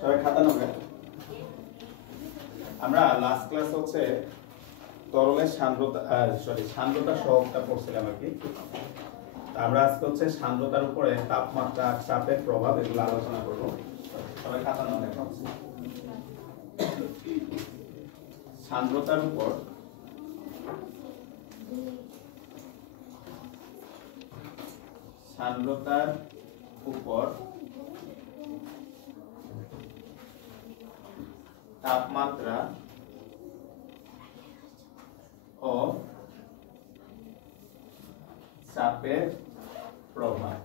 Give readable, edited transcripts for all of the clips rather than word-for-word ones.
সবাই খাতা নেবে। আমরা লাস্ট ক্লাস হচ্ছে তরলের সান্দ্রতা সহগটা পড়ছিলাম আর কি। আমরা আজকে হচ্ছে সান্দ্রতার উপরে তাপমাত্রা, চাপের প্রভাব এগুলো আলোচনা করব। সবাই খাতা নাও। দেখা হচ্ছে সান্দ্রতার উপর তাপমাত্রা ও চাপের প্রভাব।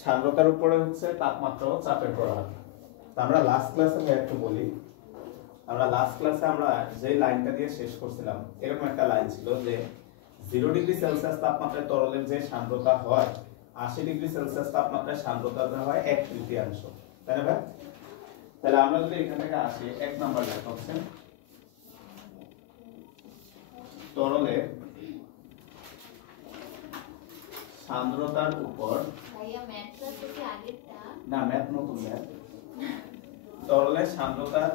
সান্দ্রতার উপরে হচ্ছে তাপমাত্রা ও চাপের প্রভাব। আমরা লাস্ট ক্লাসে একটু বলি, আমরা লাস্ট ক্লাসে আমরা যে লাইনটা দিয়ে শেষ করছিলাম এরকম একটা লাইন ছিল যে 0 ডিগ্রি সেলসিয়াস তাপমাত্রায় তরলের যে সান্দ্রতা হয় 80 ডিগ্রি সেলসিয়াস তাপমাত্রায় সান্দ্রতা হয় 1/3, তাই না ভাই? তাহলে আমরা যদি এখান থেকে আসি 1 নাম্বার লেখা হচ্ছে তরলের সান্দ্রতার উপর, না ম্যাথ নতুন ম্যাথ, তরলের সান্দ্রতার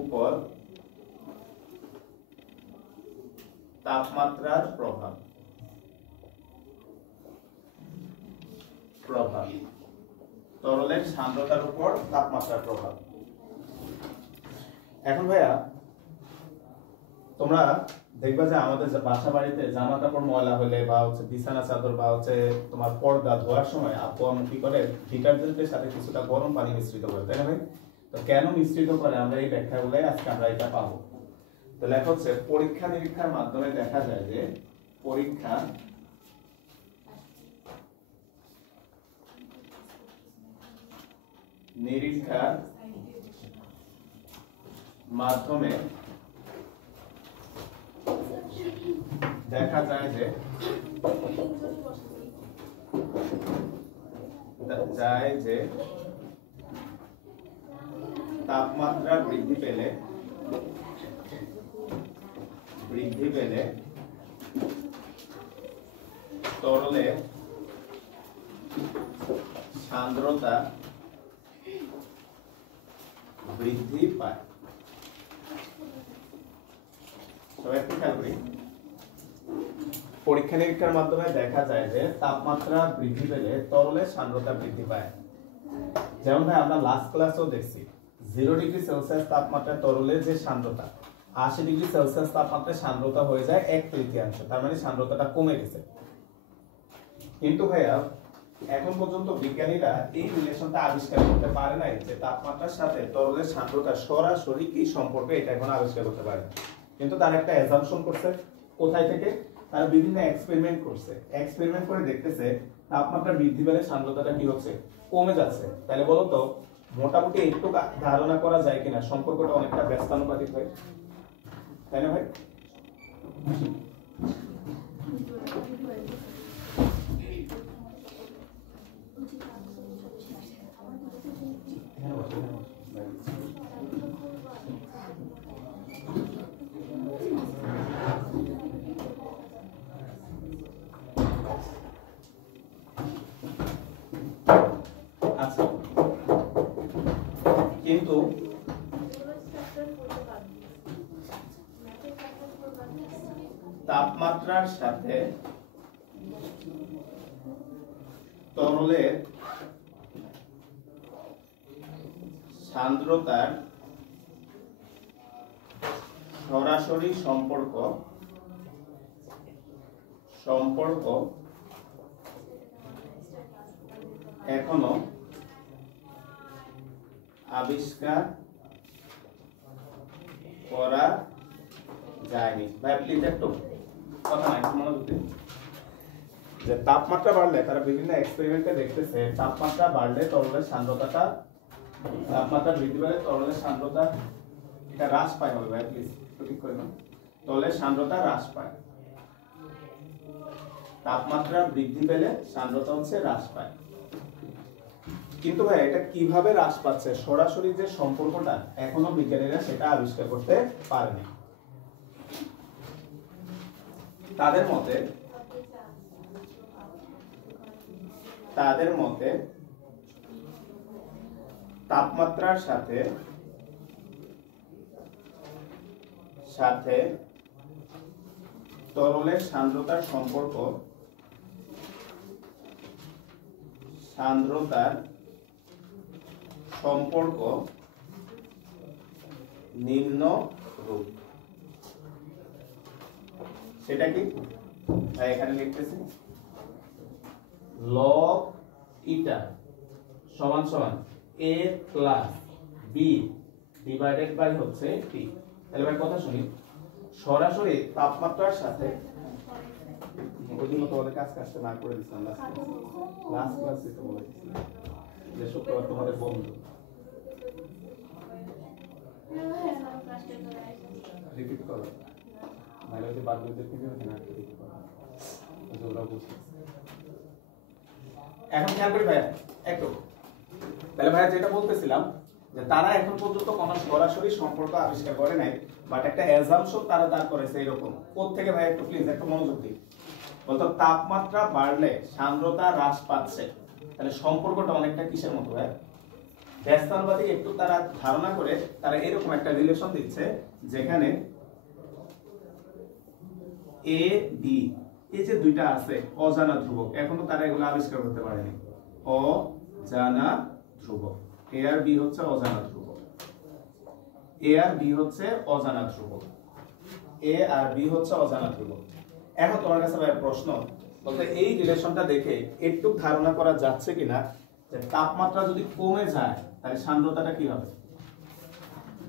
উপর তাপমাত্রার প্রভাব। তরলের সান্দ্রতার উপর তাপমাত্রার প্রভাব। এখন ভাইয়া তোমরা দেখবা যে আমাদের বাসা বাড়িতে জামা কাপড় ময়লা হলে বা হচ্ছে বিছানা চাদর বা হচ্ছে তোমার পর্দা ধোয়ার সময় আপু আমি কি করে ডিটারজেন্টের সাথে কিছুটা গরম পানি মিশ্রিত করে, তাই না ভাই? তো কেন মিশ্রিত করে আমরা এই ব্যাখ্যাগুলোই আজকে আমরা এটা পাবো। তো লেখা হচ্ছে পরীক্ষা নিরীক্ষার মাধ্যমে দেখা যায় যে পরীক্ষা নিরীক্ষার মাধ্যমে দেখা যায় যে তাপমাত্রা বৃদ্ধি পেলে তরলের সান্দ্রতা বৃদ্ধি পায়। সবাই একটু খেয়াল করি, পরীক্ষা নিরীক্ষার মাধ্যমে দেখা যায় যে তাপমাত্রা বৃদ্ধি পেলে তরলের সান্দ্রতা বৃদ্ধি পায়। যেমন ভাই আমরা লাস্ট ক্লাসেও দেখছি 0 ডিগ্রি সেলসিয়াস তাপমাত্রায় তরলের যে সান্দ্রতা 80 ডিগ্রি সেলসিয়াস তাপমাত্রায় সান্দ্রতা হয়ে যায় 1/3, তার মানে সান্দ্রতাটা কমে গেছে। কিন্তু ভাইয়া এখন পর্যন্ত বিজ্ঞানীরা এই রিলেশনটা আবিষ্কার করতে পারে নাই যে তাপমাত্রার সাথে তরলের সান্দ্রতা সরাসরি কি সম্পর্ক, এটা এখন আবিষ্কার করতে পারে। কিন্তু তারা একটা অ্যাজাম্পশন করছে, কোথায় থেকে? তারা বিভিন্ন এক্সপেরিমেন্ট করছে, এক্সপেরিমেন্ট করে দেখতেছে তাপমাত্রা বৃদ্ধি পেলে সান্দ্রতাটা কি হচ্ছে, কমে যাচ্ছে। তাহলে বলো তো মোটামুটি একটু ধারণা করা যায় কিনা সম্পর্কটা অনেকটা ব্যস্তানুপাতিক হয়, তাই না ভাই? আচ্ছা, কিন্তু তাপমাত্রার সাথে তরলের সান্দ্রতার সরাসরি সম্পর্ক এখনো আবিষ্কার করা যায়নি। ভাই প্লিজ একটু কথা নাই মনোযোগ দিন। যে তাপমাত্রা বাড়লে তারা বিভিন্ন এক্সপেরিমেন্টে দেখতেছে তাপমাত্রা বাড়লে তরলের সান্দ্রতাটা, তাপমাত্রা বৃদ্ধি পেলে তরলের সান্দ্রতা এটা হ্রাস পায় হবে। ভাই প্লিজ ঠিক করে নাও, তরলের সান্দ্রতা হ্রাস পায়। তাপমাত্রা বৃদ্ধি পেলে সান্দ্রতা হচ্ছে হ্রাস পায়। কিন্তু ভাই এটা কিভাবে হ্রাস পাচ্ছে সরাসরি যে সম্পর্কটা এখনো বিজ্ঞানীরা সেটা আবিষ্কার করতে পারেনি। তাদের মতে তাপমাত্রার সাথে তরলের সান্দ্রতার সম্পর্ক নিম্ন রূপ। সেটা কি এখানে লিখতেছি log ইটা সমান সমান a plus b divided by হচ্ছে t। তাহলে ভাই কথা শুনি, সরাসরি তাপমাত্রার সাথে ওইদিন তোমাদের কাজ কাজটা না করে দিচ্ছিলাম লাস্ট ক্লাসে তো বলেছিলাম যে শুক্রবার তোমাদের বন্ধু রিপিট করো মানে ওই যে বাদুদের থেকে না রিপিট করো ওরা বুঝছে। এখন খেয়াল করি ভাই একটু, তাহলে ভাই যেটা বলতেছিলাম যে তারা এখন পর্যন্ত কোনো সরাসরি সম্পর্ক আবিষ্কার করে নাই, বাট একটা অ্যাজাম্পশন তারা দাঁড় করেছে এরকম। কোথা থেকে ভাই একটু প্লিজ একটু মনোযোগ দিন। বলতো তাপমাত্রা বাড়লে সান্দ্রতা হ্রাস পাচ্ছে, তাহলে সম্পর্কটা অনেকটা কিসের মতো ভাই? ব্যস্তানুপাতিক একটু তারা ধারণা করে তারা এরকম একটা রিলেশন দিচ্ছে যেখানে এ বি এই যে দুইটা আছে অজানা ধ্রুবক, এখনো তারা এগুলো আবিষ্কার করতে পারেনি। অজানা ধ্রুবক এ আর বি হচ্ছে অজানা ধ্রুবক, এ আর বি হচ্ছে অজানা ধ্রুবক, এ আর বি হচ্ছে অজানা ধ্রুবক। এখন তোমার কাছে ভাই প্রশ্ন, বলতে এই রিলেশনটা দেখে একটু ধারণা করা যাচ্ছে কিনা যে তাপমাত্রা যদি কমে যায় তাহলে সান্দ্রতাটা কি হবে?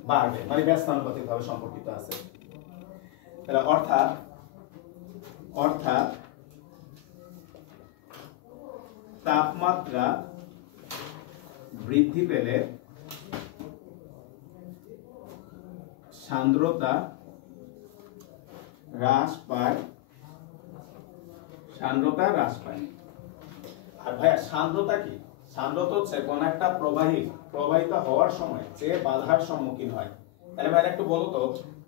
বাড়বে, মানে ব্যস্তানুপাতিক ভাবে সম্পর্কিত আছে। তাহলে অর্থাৎ তাপমাত্রা বৃদ্ধি পেলে সান্দ্রতা হ্রাস পায়। আর ভাইয়া সান্দ্রতা কি? সান্দ্রতা হচ্ছে কোন একটা প্রবাহিত হওয়ার সময় যে বাধার সম্মুখীন হয়। তাহলে ভাইয়া একটু বলো তো,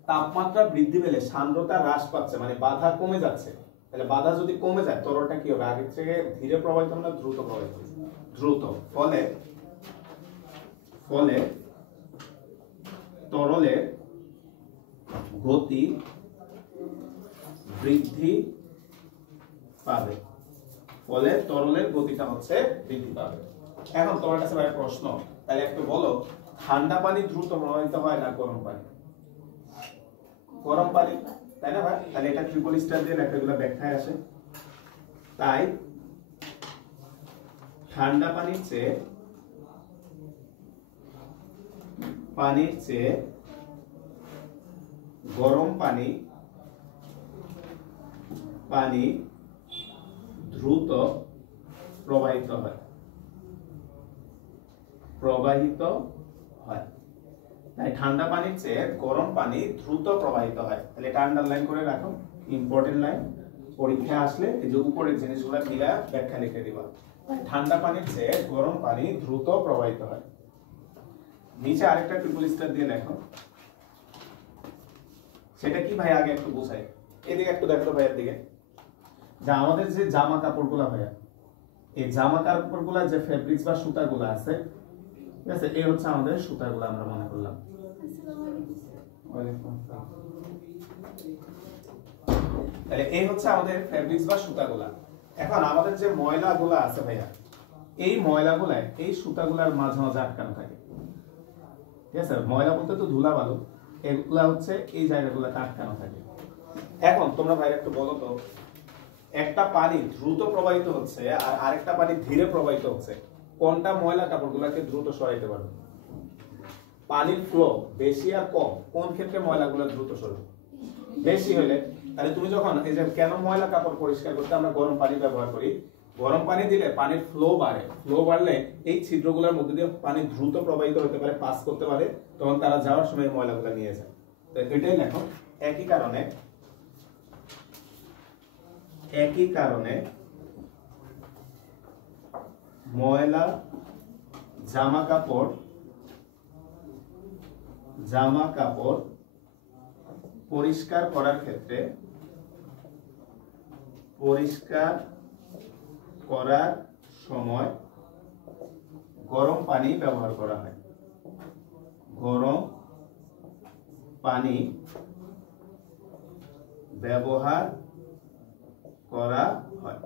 তাপমাত্রা বৃদ্ধি পেলে সান্দ্রতা হ্রাস পাচ্ছে মানে বাধা কমে যাচ্ছে, তাহলে বাধা যদি কমে যায় তরলটা কি হবে? আগের থেকে ধীরে প্রবাহিত হবে না দ্রুত প্রবাহিত হবে? দ্রুত। ফলে তরলের গতি বৃদ্ধি পাবে, ফলে তরলের গতিটা হচ্ছে বৃদ্ধি পাবে। এখন তোমার কাছে ভাই প্রশ্ন, তাহলে একটু বলো ঠান্ডা পানি দ্রুত প্রবাহিত হয় না গরম পানি? গরম পানি, তাই না ভাই? তাহলে এটা ট্রিপল স্টার দিয়ে লেখাগুলো ব্যাখ্যায় আসে। তাই ঠান্ডা পানির চেয়ে গরম পানি দ্রুত প্রবাহিত হয়। তাই ঠান্ডা পানির চেয়ে গরম পানি দ্রুত প্রবাহিত হয়। তাহলে এটা আন্ডারলাইন করে রাখো, ইম্পর্টেন্ট লাইন। পরীক্ষা আসলে এই যে উপরের জিনিসগুলো মিলা ব্যাখ্যা লিখে দিবা। ঠান্ডা পানির চেয়ে গরম পানি দ্রুত প্রবাহিত হয়। নিচে আরেকটা ট্রিপল স্টার দিয়ে লেখো, সেটা কি ভাই আগে একটু বোঝাই। এদিকে একটু দেখো ভাইয়ের দিকে, যা আমাদের যে জামা কাপড়গুলা ভাইয়া, এই জামা কাপড়গুলা যে ফেব্রিক্স বা সুতাগুলা আছে, ঠিক আছে, এই হচ্ছে আমাদের সুতাগুলা আমরা মনে করলাম। তাহলে এই হচ্ছে আমাদের ফেব্রিক্স বা সুতাগুলা। এখন আমাদের যে ময়লাগুলা আছে ভাইয়া, এই ময়লাগুলায় এই সুতাগুলার মাঝে মাঝে আটকানো থাকে। ঠিক আছে, ময়লা বলতে তো ধুলা বালু, এগুলা হচ্ছে এই জায়গাগুলোতে আটকানো থাকে। এখন তোমরা ভাই একটু বলো তো, একটা পানি দ্রুত প্রবাহিত হচ্ছে আর আরেকটা পানি ধীরে প্রবাহিত হচ্ছে, কোনটা ময়লা কাপড়গুলোকে দ্রুত সরাইতে পারবে? পানির ফ্লো বেশি আর কম, কোন ক্ষেত্রে ময়লাগুলো দ্রুত সরবে? বেশি হলে। তাহলে তুমি যখন এই যে কেন ময়লা কাপড় পরিষ্কার করতে আমরা গরম পানি ব্যবহার করি, গরম পানি দিলে পানির ফ্লো বাড়ে, ফ্লো বাড়লে এই ছিদ্রগুলোর মধ্যে দিয়ে পানি দ্রুত প্রবাহিত হতে পারে, পাস করতে পারে, তখন তারা যাওয়ার সময় ময়লাগুলো নিয়ে যায়। তো এটাই দেখো, একই কারণে ময়লা জামা কাপড় পরিষ্কার করার ক্ষেত্রে সময় গরম পানি ব্যবহার করা হয়। গরম পানি ব্যবহার করা হয়।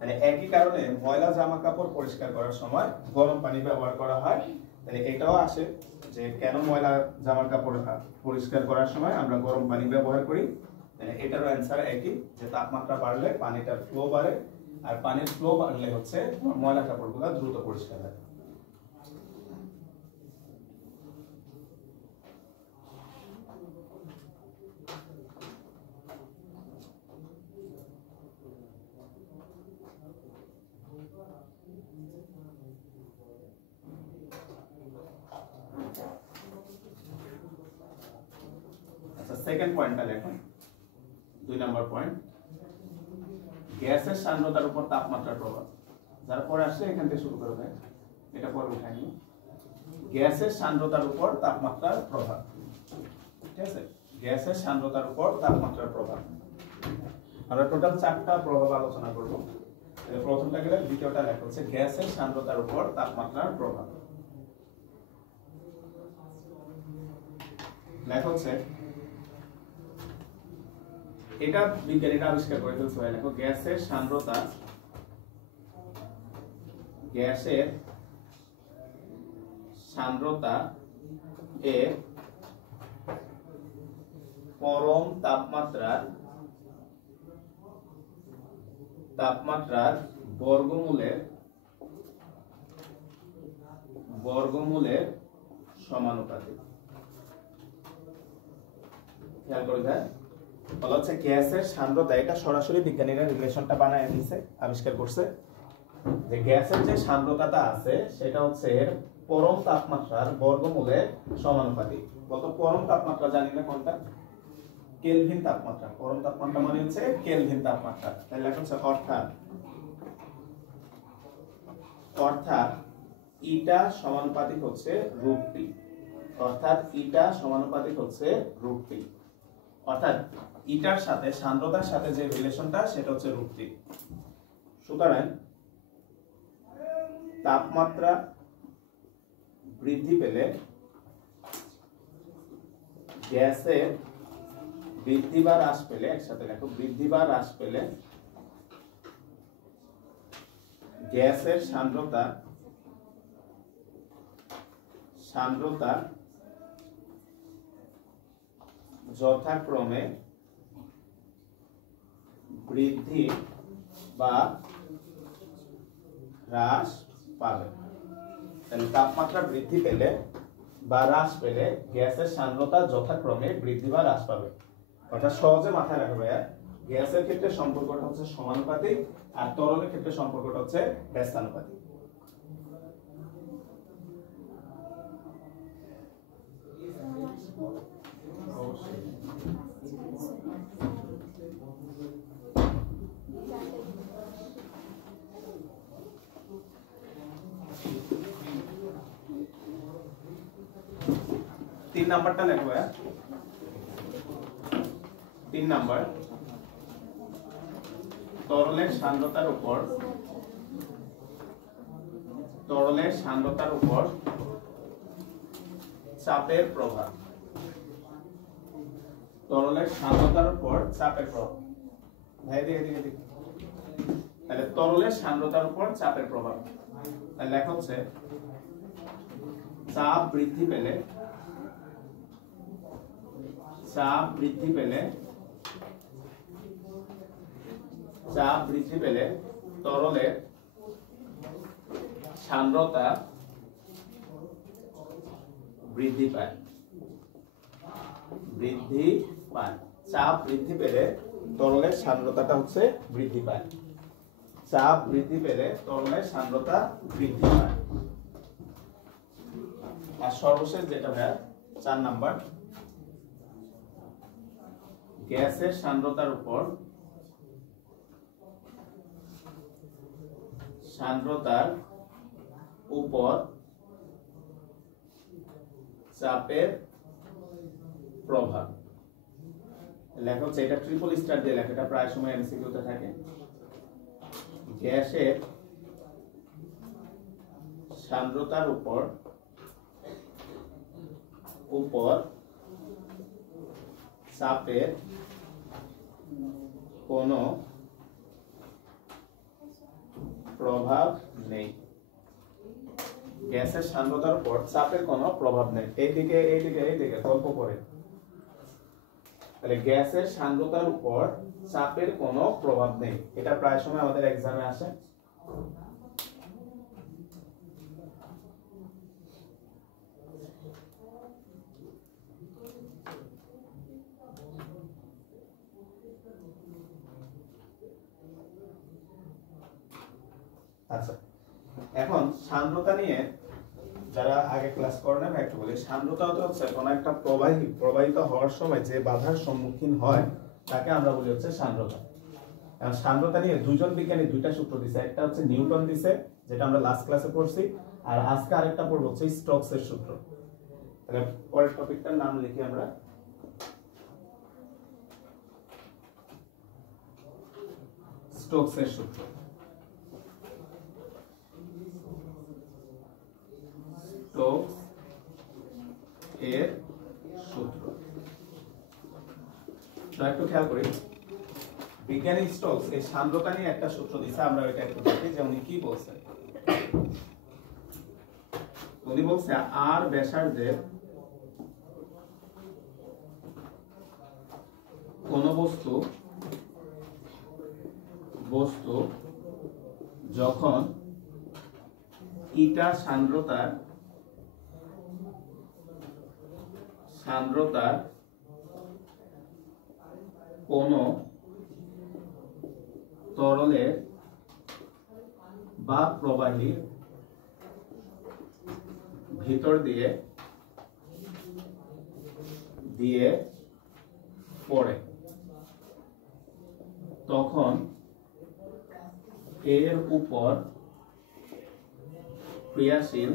মানে একই কারণে ময়লা জামা কাপড় পরিষ্কার করার সময় গরম পানি ব্যবহার করা হয়। তাহলে এটাও আসে যে কেন ময়লা জামা কাপড় পরিষ্কার করার সময় আমরা গরম পানি ব্যবহার করি। তাহলে এটারও অ্যান্সার একই, যে তাপমাত্রা বাড়লে পানিটার ফ্লো বাড়ে, আর পানির ফ্লো বাড়লে হচ্ছে ময়লা কাপড়গুলো দ্রুত পরিষ্কার হয়। সেকেন্ড পয়েন্টটা দেখুন, 2 নম্বর পয়েন্ট, গ্যাসের সান্দ্রতার উপর তাপমাত্রার প্রভাব। যার পরে আসলে এখান থেকে শুরু করবে, এটা পরে উঠাইনি। গ্যাসের সান্দ্রতার উপর তাপমাত্রার প্রভাব, ঠিক আছে? গ্যাসের সান্দ্রতার উপর তাপমাত্রার প্রভাব আমরা টোটাল 4টা প্রভাব আলোচনা করব। প্রথমটা গেলে দ্বিতীয়টা লেখা হচ্ছে গ্যাসের সান্দ্রতার উপর তাপমাত্রার প্রভাব। লেখা হচ্ছে এটা বিজ্ঞানীরা আবিষ্কার করে ফেলছে। দেখো গ্যাসের সান্দ্রতা এর পরম তাপমাত্রার বর্গমূলের সমানুপাতিক। খেয়াল করে দেয় বলা হচ্ছে গ্যাসের সান্দ্রতা, এটা সরাসরি বিজ্ঞানীরা রিলেশনটা বানায় দিয়েছে, আবিষ্কার করছে যে গ্যাসের যে সান্দ্রতাটা আছে সেটা হচ্ছে এর পরম তাপমাত্রার বর্গমূলের সমানুপাতিক। কত পরম তাপমাত্রা জানি না কোনটা? কেলভিন তাপমাত্রা। পরম তাপমাত্রা মানে হচ্ছে কেলভিন তাপমাত্রা। তাহলে লেখা হচ্ছে অর্থাৎ ইটা সমানুপাতিক হচ্ছে √T। অর্থাৎ ইটা সমানুপাতিক হচ্ছে √T। অর্থাৎ ইটার সাথে সান্দ্রতার সাথে যে রিলেশনটা সেটা হচ্ছে √T। সুতরাং তাপমাত্রা বৃদ্ধি পেলে গ্যাসের বৃদ্ধি বা হ্রাস পেলে, একসাথে লেখো, বৃদ্ধি বা হ্রাস পেলে গ্যাসের সান্দ্রতা যথাক্রমে বৃদ্ধি বা হ্রাস পাবে। তাহলে তাপমাত্রা বৃদ্ধি পেলে বা হ্রাস পেলে গ্যাসের সান্দ্রতা যথাক্রমে বৃদ্ধি বা হ্রাস পাবে। অর্থাৎ সহজে মাথায় রাখবে ভাইয়া, গ্যাসের ক্ষেত্রে সম্পর্কটা হচ্ছে সমানুপাতিক, আর তরলের ক্ষেত্রে সম্পর্কটা হচ্ছে ব্যস্তানুপাতিক। তিন নাম্বারটা লেখো। 3 নাম্বার, তরলের সান্দ্রতার উপর চাপের প্রভাব। তরলের সান্দ্রতার উপর চাপের প্রভাব। ভাই এদিকে। তাহলে তরলের সান্দ্রতার উপর চাপের প্রভাব, তাহলে লেখা হচ্ছে চাপ বৃদ্ধি পেলে তরলের সান্দ্রতা বৃদ্ধি পায়। চাপ বৃদ্ধি পেলে তরলের সান্দ্রতাটা হচ্ছে বৃদ্ধি পায়। চাপ বৃদ্ধি পেলে তরলের সান্দ্রতা বৃদ্ধি পায়। আর সর্বশেষ যেটা ভাইয়া 4 নাম্বার, গ্যাসের সান্দ্রতার উপর চাপের প্রভাব। লেখা হচ্ছে এটা ট্রিপল স্টার দিয়ে লেখা, এটা প্রায় সময় এমসিকিউতে থাকে। গ্যাসের সান্দ্রতার উপর চাপের কোনো প্রভাব নেই। গ্যাসের সান্দ্রতার উপর চাপের কোনো প্রভাব নেই। এইদিকে এইদিকে এইদিকে গল্প করে, তাহলে গ্যাসের সান্দ্রতার উপর চাপের কোনো প্রভাব নেই, এটা প্রায় সময় আমাদের এক্সামে আসে। আচ্ছা, এখন সান্দ্রতা নিয়ে যারা আগে ক্লাস করেন আমি একটু বলি। সান্দ্রতা হচ্ছে কোন একটা প্রবাহিত হওয়ার সময় যে বাধার সম্মুখীন হয় তাকে আমরা বলি হচ্ছে সান্দ্রতা। এখন সান্দ্রতা নিয়ে দুইজন বিজ্ঞানী দুইটা সূত্র দিছে, একটা হচ্ছে নিউটন দিছে যেটা আমরা লাস্ট ক্লাসে পড়ছি, আর আজকে আরেকটা পড়বো হচ্ছে স্টোকসের সূত্র। তাহলে পরের টপিকটার নাম লিখি আমরা স্টোকসের সূত্র। স্টোকস এর সূত্র একটু খেয়াল করি। বিজ্ঞানী স্টোকস এই সান্দ্রতা নিয়ে একটা সূত্র দিছে, আমরা এটা একটু দেখি যে উনি কি বলছেন। উনি বলছে আর ব্যাসার্ধের কোন বস্তু যখন ইটা সান্দ্রতার কোন তরলের বা প্রবাহীর ভিতর দিয়ে পড়ে, তখন এর উপর ক্রিয়াশীল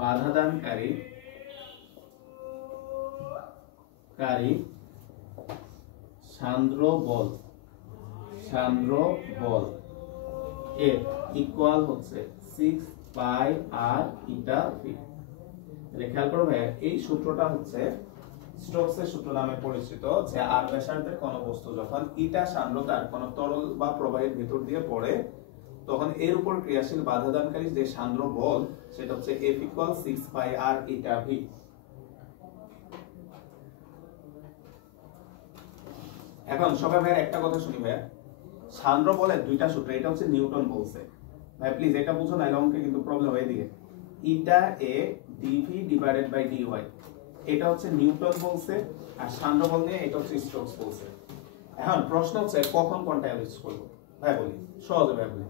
বাধাদানকারী সান্দ্র বল এর ইকুয়াল হচ্ছে 6 পাই আর ইটা ভি। খেয়াল করো ভাই, এই সূত্রটা হচ্ছে স্টোকসের সূত্র নামে পরিচিত, যে আর ব্যাসার্ধের কোন বস্তু যখন ইটা সান্দ্রতার কোন তরল বা প্রবাহের ভিতর দিয়ে পড়ে তখন এর উপর ক্রিয়াশীল বাধাদানকারী যে সান্দ্র বল সেটা হচ্ছে F = 6 pi r eta V. এখন সবাই ভাই একটা কথা শুনি ভাই, সান্দ্র বলের দুইটা সূত্র, এটা হচ্ছে নিউটন বলছে ভাই, প্লিজ এটা বুঝো না, অঙ্কে কিন্তু প্রবলেম হয়ে দিকে। ইটা এ ডিভি ডিভাইডেড বাই ডিওয়াই, এটা হচ্ছে নিউটন বলছে, আর সান্দ্র বল নিয়ে এটা হচ্ছে স্টোকস বলছে। এখন প্রশ্ন হচ্ছে কখন কোনটা ইউজ করব ভাই, বলি সহজে ভাই বলি।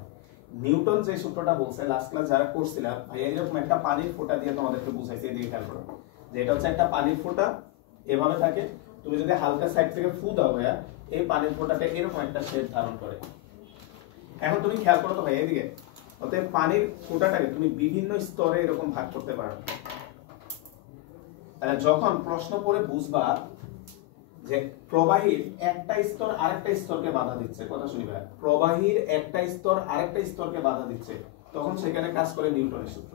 নিউটন যে সূত্রটা বলছে লাস্ট ক্লাস যারা করছিলাম ভাই, এরকম একটা পানির ফোঁটা দিয়ে তোমাদেরকে বুঝাইছে, এদিকে খেয়াল করো যে এটা হচ্ছে একটা পানির ফোঁটা, এভাবে থাকে, তুমি যদি হালকা সাইড থেকে ফু দাও ভাইয়া, এই পানির ফোঁটাটা এরকম একটা শেপ ধারণ করে। এখন তুমি খেয়াল করো তো ভাই এদিকে, অতএব পানির ফোঁটাটাকে তুমি বিভিন্ন স্তরে এরকম ভাগ করতে পারো। তাহলে যখন প্রশ্ন পড়ে বুঝবা যে প্রবাহীর একটা স্তর আরেকটা স্তরকে বাধা দিচ্ছে, কথা শুনি ভাই, প্রবাহীর একটা স্তর আরেকটা স্তরকে বাধা দিচ্ছে, তখন সেখানে কাজ করে নিউটনের সূত্র।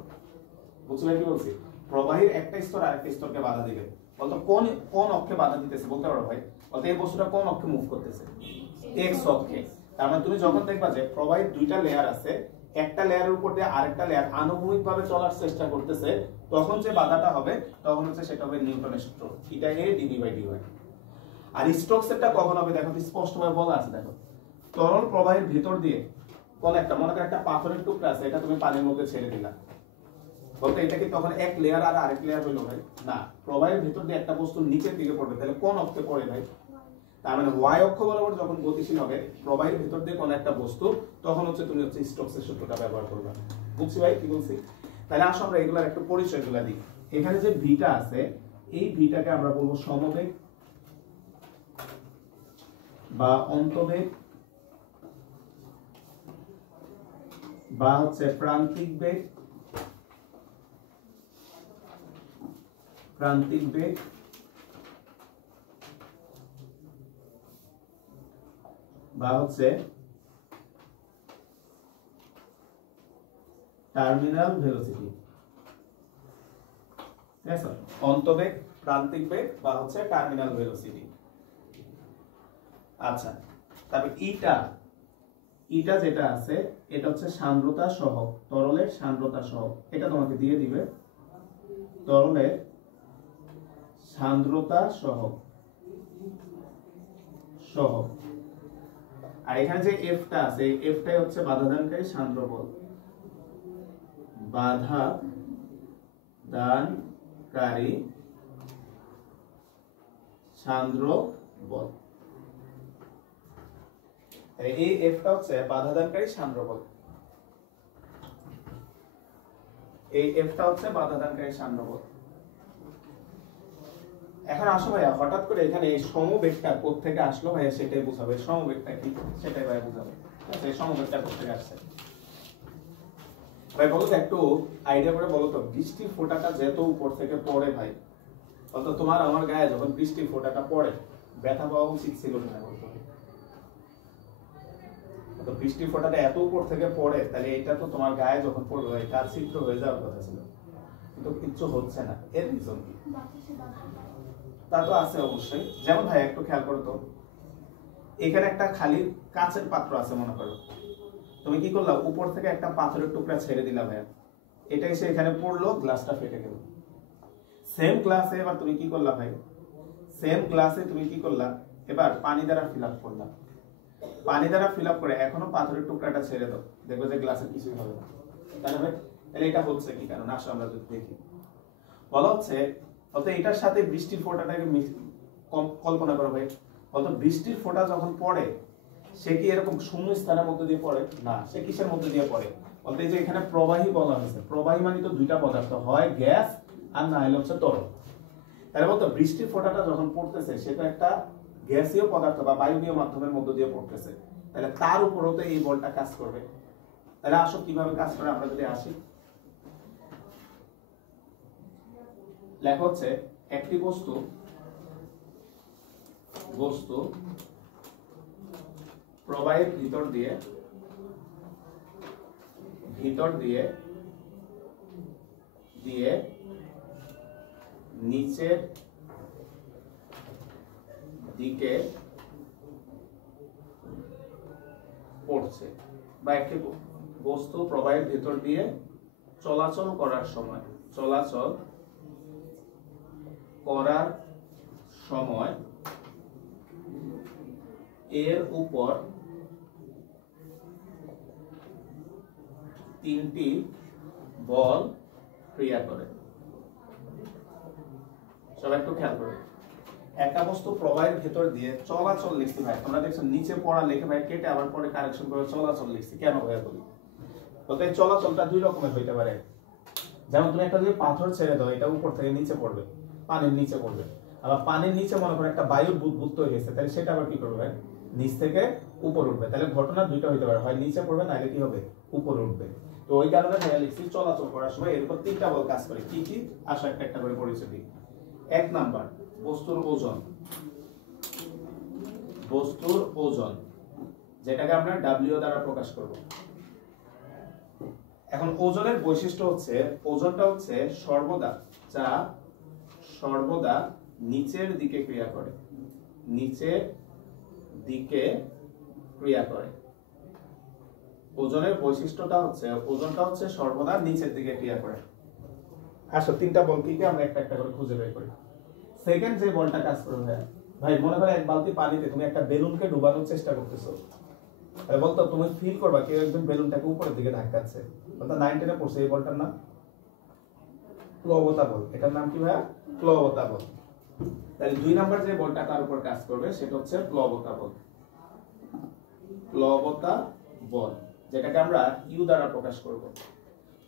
বুঝছো ভাই কি বলছি? প্রবাহীর একটা স্তর আরেকটা স্তরকে বাধা দিবে, বলতো কোন কোন অক্ষে বাধা দিতেছে বলতে পারো ভাই? বলতে এই বস্তুটা কোন অক্ষে মুভ করতেছে? এক্স অক্ষে। তার মানে তুমি যখন দেখবা যে প্রবাহীর দুইটা লেয়ার আছে, একটা লেয়ারের উপর দিয়ে আরেকটা লেয়ার আনুভূমিকভাবে চলার চেষ্টা করতেছে, তখন যে বাধাটা হবে তখন হচ্ছে সেটা হবে নিউটনের সূত্র, এটা এ ডিভি বাই ডিওয়াই। আর স্টোকসেরটা কখন হবে দেখো, স্পষ্টভাবে বলা আছে, দেখো তরল প্রবাহের ভিতর দিয়ে কোন একটা, মনে করো একটা পাথরের টুকরা আছে, এটা তুমি পানির মধ্যে ছেড়ে দিলা, বলতে এটা কি তখন এক লেয়ার আর আরেক লেয়ার হইলো ভাই? না, প্রবাহের ভিতর দিয়ে একটা বস্তু নিচের দিকে পড়বে, তাহলে কোন অক্ষে পড়ে ভাই? তার মানে ওয়াই অক্ষ বরাবর যখন গতিশীল হবে প্রবাহের ভিতর দিয়ে কোন একটা বস্তু, তখন হচ্ছে তুমি হচ্ছে স্টোকসের সূত্রটা ব্যবহার করবে। বুঝছি ভাই কি বলছি? তাহলে আসো আমরা এগুলার একটু পরিচয়গুলো দিই। এখানে যে ভিটা আছে, এই ভিটাকে আমরা বলবো সমবেগ বা অন্তবেগ বা হচ্ছে প্রান্তিক বেগ প্রান্তিক বেগ বা হচ্ছে টার্মিনাল ভেলোসিটি। ঠিক আছে, অন্তবেগ, প্রান্তিক বেগ বা হচ্ছে টার্মিনাল ভেলোসিটি। আচ্ছা, তারপর ইটা যেটা আছে এটা হচ্ছে সান্দ্রতা সহগ, তরলের সান্দ্রতা সহগ। এটা তোমাকে দিয়ে দিবে তরলের সান্দ্রতা সহগ। আর এখানে যে এফটা আছে, এফটাই হচ্ছে বাধাদানকারী সান্দ্র বল, বাধা দানকারী সান্দ্র বল। এই এফটা হচ্ছে বাধাদানকারী সান্দ্র বল, এই এফটা হচ্ছে বাধাদানকারী সান্দ্র বল। এখন আসো ভাইয়া, হঠাৎ করে এখানে এই সমবেগটা কোত্থেকে আসলো ভাইয়া সেটাই বুঝাবে। সমবেগটা কি সেটাই ভাইয়া বুঝাবে। আচ্ছা, এই সমবেগটা কোত্থেকে আসছে ভাই বলো তো, একটু আইডিয়া করে বলো তো। বৃষ্টির ফোঁটাটা যেত উপর থেকে পড়ে ভাই, বলতো তোমার আমার গায়ে যখন বৃষ্টির ফোঁটাটা পড়ে ব্যথা পাওয়া উচিত ছিল না? বলতো তো বৃষ্টির ফোঁটাটা এত উপর থেকে পড়ে, তাহলে এটা তো তোমার গায়ে যখন পড়বে ভাই কার ছিদ্র হয়ে যাওয়ার কথা ছিল, কিন্তু কিচ্ছু হচ্ছে না। এর রিজন কি? তা তো আছে অবশ্যই। যেমন ভাই একটু খেয়াল করো তো, এখানে একটা খালি কাঁচের পাত্র আছে মনে করো, তুমি কি করলা, উপর থেকে একটা পাথরের টুকরা ছেড়ে দিলা ভাইয়া, এটা এসে এখানে পড়লো, গ্লাসটা ফেটে গেল। সেম গ্লাসে এবার তুমি কি করলা ভাই, সেম গ্লাসে তুমি কি করলা, এবার পানি দ্বারা ফিল আপ করলা। পানি দ্বারা ফিল আপ করে এখনো পাথরের টুকরাটা ছেড়ে দাও, দেখো যে গ্লাসের কিছুই হবে না। তাহলে ভাই তাহলে এটা হচ্ছে কি কারণ? আসো আমরা যদি দেখি। বলা হচ্ছে অত এটার সাথে বৃষ্টির ফোঁটাটাকে কল্পনা করো ভাই। অত বৃষ্টির ফোঁটা যখন পড়ে সে কি এরকম শূন্য স্থানের মধ্যে দিয়ে পড়ে না, সে কিসের মধ্যে দিয়ে পড়ে? বলতে এই যে এখানে প্রবাহী বলা হয়েছে, প্রবাহী মানে তো দুইটা পদার্থ, হয় গ্যাস আর না হলে হচ্ছে তরল। তাহলে বলতো বৃষ্টির ফোঁটাটা যখন পড়তেছে সেটা একটা গ্যাসীয় পদার্থ বা বায়বীয় মাধ্যমের মধ্য দিয়ে পড়তেছে, তাহলে তার উপরও তো এই বলটা কাজ করবে। তাহলে আসো কিভাবে কাজ করে আমরা যদি আসি, লেখা হচ্ছে একটি বস্তু প্রবাহের ভিতর দিয়ে নিচের দিকে পড়ছে, বা একটি বস্তু প্রবাহের ভিতর দিয়ে চলাচল করার সময় এর উপর তিনটি বল ক্রিয়া করে। সবাই একটু খেয়াল করে, একটা বস্তু প্রবাহের ভেতর দিয়ে চলাচল লিখছি ভাই, তোমরা দেখছো নিচে পড়া লিখে ভাই কেটে আবার পরে কারেকশন করে চলাচল লিখছি কেন ভাই বলি? তো এই চলাচলটা দুই রকমের হইতে পারে। যেমন তুমি একটা যদি পাথর ছেড়ে দাও, এটা উপর থেকে নিচে পড়বে, পানির নিচে পড়বে। আবার পানির নিচে মনে করো একটা বায়ুর বুদবুদ তৈরি হয়েছে, তাহলে সেটা আবার কি করবে? নিচ থেকে উপর উঠবে। তাহলে ঘটনা দুইটা হইতে পারে, হয় নিচে পড়বে নাহলে কি হবে? উপর উঠবে। তো ওই কারণে ভাইয়া লিখছি চলাচল করার সময় এর উপর তিনটা বল কাজ করে। কি কি আসো একটা একটা করে পরিচয় দিই। এক নাম্বার বস্তুর ওজন, যেটাকে আমরা ডাব্লিউ দ্বারা প্রকাশ করব। এখন ওজনের বৈশিষ্ট্য হচ্ছে, ওজনটা হচ্ছে সর্বদা নিচের দিকে ক্রিয়া করে। ওজনের বৈশিষ্ট্যটা হচ্ছে, ওজনটা হচ্ছে সর্বদা নিচের দিকে ক্রিয়া করে। আসো তিনটা বল কি কি আমরা একটা একটা করে খুঁজে বের করি। সেকেন্ড যে বলটা কাজ করবে ভাই, মনে করো এক বালতি পানিতে তুমি একটা বেলুনকে ডুবানোর চেষ্টা করতেছো, তাহলে বলতো তুমি ফিল করবা কেউ একজন বেলুনটাকে উপরের দিকে ধাক্কাচ্ছে। বলতো 9 10 পড়ছে, এই বলটার নাম প্লবতা বল। এটার নাম কি ভাইয়া? প্লবতা বল। তাহলে দুই নাম্বার যে বলটা তার উপর কাজ করবে সেটা হচ্ছে প্লবতা বল, যেটাকে আমরা ইউ দ্বারা প্রকাশ করব।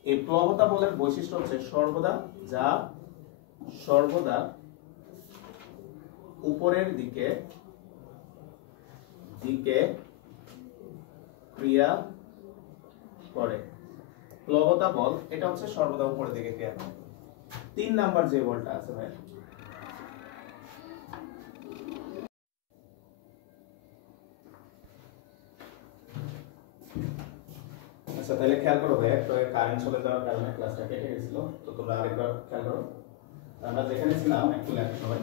এই প্লবতা বলের বৈশিষ্ট্য হচ্ছে সর্বদা উপরের দিকে ক্রিয়া করে। প্লবতা বল এটা হচ্ছে সর্বদা উপরের দিকে ক্রিয়া করে। 3 নাম্বার যে বলটা আছে ভাই, আচ্ছা তাহলে খেয়াল করো ভাই, তো কারেন্ট চলে যাওয়ার কারণে ক্লাসটা কেটে গেছিল, তো তোমরা আরেকবার খেয়াল করো। আমরা যেখানে ছিলাম একটু লেখো সবাই।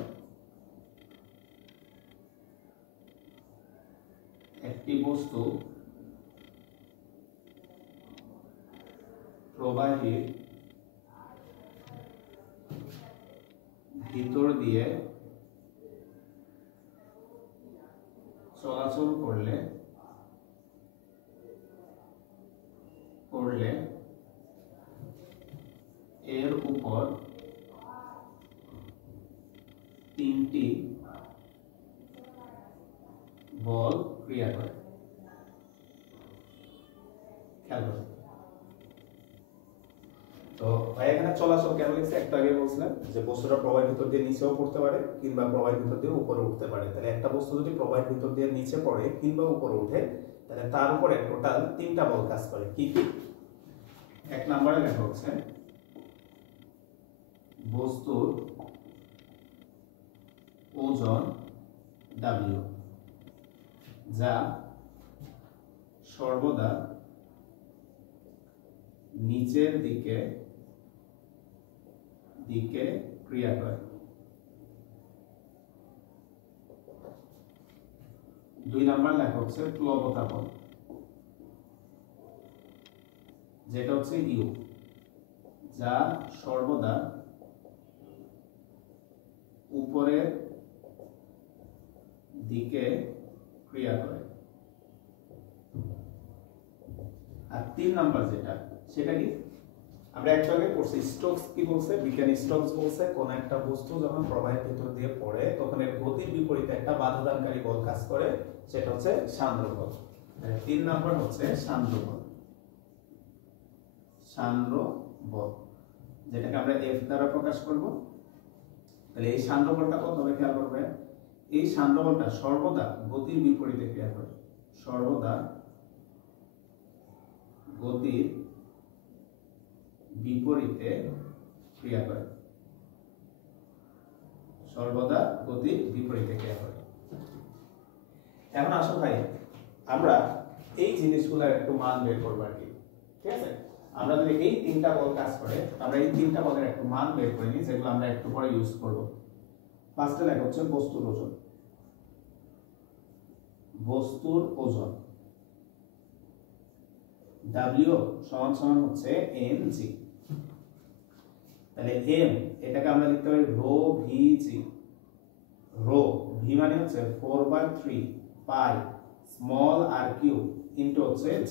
একটি বস্তু প্রবাহীর ভিতর দিয়ে চলাচল করলে এর উপর 3টি বল ক্রিয়া করে। খেয়াল করো তো ভাই, এখানে চলাচল কেন লিখছে একটু আগে বলছিলাম যে বস্তুটা প্রবাহের ভিতর দিয়ে নিচেও পড়তে পারে কিংবা প্রবাহের ভিতর দিয়ে উপরে উঠতে পারে। তাহলে একটা বস্তু যদি প্রবাহের ভিতর দিয়ে নিচে পড়ে কিংবা উপরে উঠে, তাহলে তার উপরে টোটাল 3টা বল কাজ করে। কি কি? এক নম্বরে লেখা হচ্ছে বস্তুর ওজন W, যা সর্বদা নিচের দিকে ক্রিয়া করে। 2 নাম্বার লেখা হচ্ছে প্লবতা বল, যেটা হচ্ছে U, যা সর্বদা উপরের দিকে ক্রিয়া করে। আর 3 নাম্বার যেটা, সেটা কি? আমরা একটু আগে পড়ছি স্টোকস কি বলছে, বিজ্ঞানী স্টোকস বলছে কোন একটা বস্তু যখন প্রবাহের ভিতর দিয়ে পড়ে তখন এর গতির বিপরীতে একটা বাধাদানকারী বল কাজ করে, সেটা হচ্ছে সান্দ্র বল। 3 নাম্বার হচ্ছে সান্দ্র বল, যেটাকে আমরা F দ্বারা প্রকাশ করব। তাহলে এই সান্দ্র বলটা কত হবে খেয়াল করবে, এই সান্দ্র বলটা সর্বদা গতির বিপরীতে ক্রিয়া করে, সর্বদা গতির বিপরীতে ক্রিয়া করে, সর্বদা গতির বিপরীতে ক্রিয়া করে। এখন আসো ভাই, আমরা এই জিনিসগুলোর একটু মান বের করব আর কি, ঠিক আছে? আমরা যদি এই 3টা বল কাজ করে, আমরা এই 3টা বলের একটু মান বের করে নিই, যেগুলো আমরা একটু পরে ইউজ করব। ফার্স্টে লেখা হচ্ছে বস্তুর ওজন, W সমান হচ্ছে mg। তাহলে m এটাকে আমরা লিখতে পারি রো vg, রো v মানে হচ্ছে 4/3 pi small r cube into হচ্ছে g।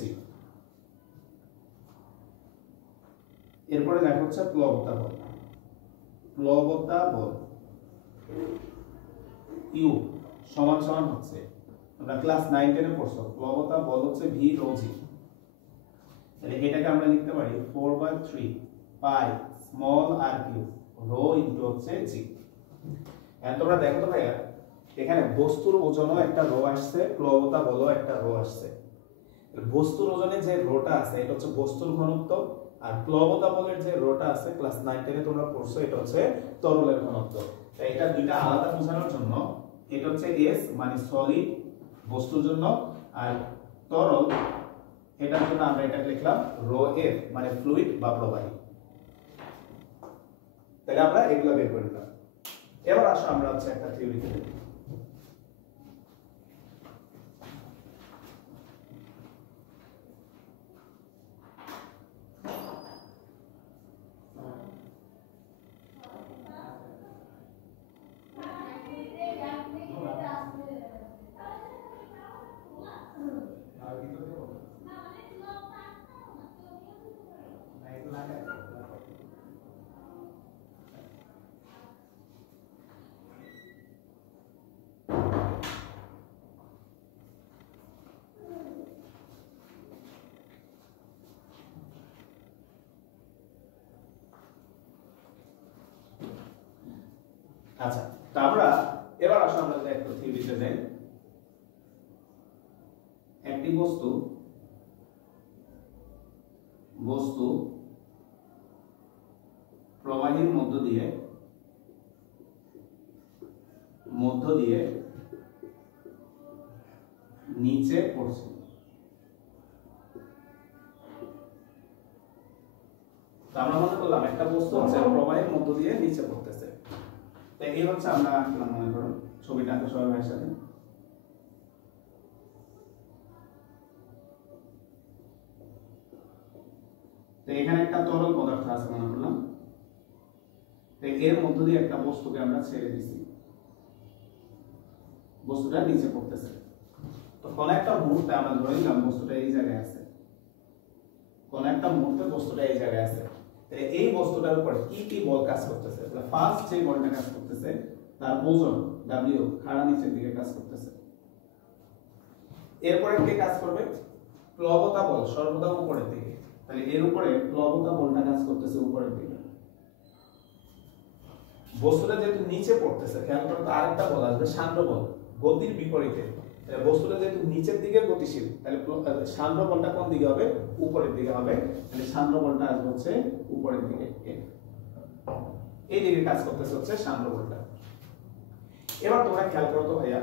এরপরে লেখা হচ্ছে প্লবতা বল, u সমান হচ্ছে, আমরা ক্লাস 9-10 এ পড়ছো, প্লবতা বল হচ্ছে v রো g। তাহলে এটাকে আমরা লিখতে পারি 4/3 pi small r cube rho into হচ্ছে g। এখন তোমরা দেখো তো ভাইয়া, এখানে বস্তুর ওজনও একটা রো আসছে, প্লবতা বলও একটা রো আসছে। বস্তুর ওজনে যে রোটা আছে এটা হচ্ছে বস্তুর ঘনত্ব, আর প্লবতা বলের যে রোটা আছে ক্লাস 9-10 এ তোমরা পড়ছো, এটা হচ্ছে তরলের ঘনত্ব। তাই এটা দুইটা আলাদা বোঝানোর জন্য এটা হচ্ছে S মানে সলিড বস্তুর জন্য, আর তরল এটার জন্য আমরা এটা লিখলাম রো F মানে ফ্লুইড বা প্রবাহী। তাহলে আমরা এগুলো বের করে নিলাম। এবার আসো আমরা হচ্ছে একটা থিওরিতে দেখি। আচ্ছা, তো আমরা এবার আসো আমরা একটু থিওরিতে যাই। একটি বস্তু প্রবাহীর মধ্য দিয়ে নিচে পড়ছে। আমরা মনে করলাম একটা বস্তু হচ্ছে প্রবাহের মধ্য দিয়ে নিচে পড়তেছে, তো এই হচ্ছে আমরা আঁকলাম, মনে করো ছবিটা আঁকো সবাই ভাইয়ের সাথে। তো এখানে একটা তরল পদার্থ আছে মনে করলাম, তো এর মধ্য দিয়ে একটা বস্তুকে আমরা ছেড়ে দিছি, বস্তুটা নিচে পড়তেছে। তো কোন একটা মুহূর্তে আমরা ধরে নিলাম বস্তুটা এই জায়গায় আছে, কোন একটা মুহূর্তে বস্তুটা এই জায়গায় আছে, তাহলে এই বস্তুটার উপর কি কি বল কাজ করতেছে? তাহলে ফার্স্ট যে বলটা কাজ করতেছে তার ওজন W খাড়া নিচের দিকে কাজ করতেছে। এরপরে কে কাজ করবে? প্লবতা বল সর্বদা উপরের দিকে, তাহলে এর উপরে প্লবতা বলটা কাজ করতেছে উপরের দিকে। বস্তুটা যেহেতু নিচে পড়তেছে, খেয়াল করো তো আরেকটা বল আসবে সান্দ্র বল, গতির বিপরীতে। তাহলে বস্তুটা যেহেতু নিচের দিকে গতিশীল, তাহলে সান্দ্র বলটা কোন দিকে হবে? উপরের দিকে হবে। তাহলে সান্দ্র বলটা আসবে হচ্ছে উপরের দিকে, এই দিকে কাজ করতেছে হচ্ছে সান্দ্র বলটা। এবার তোমরা খেয়াল করো তো ভাইয়া,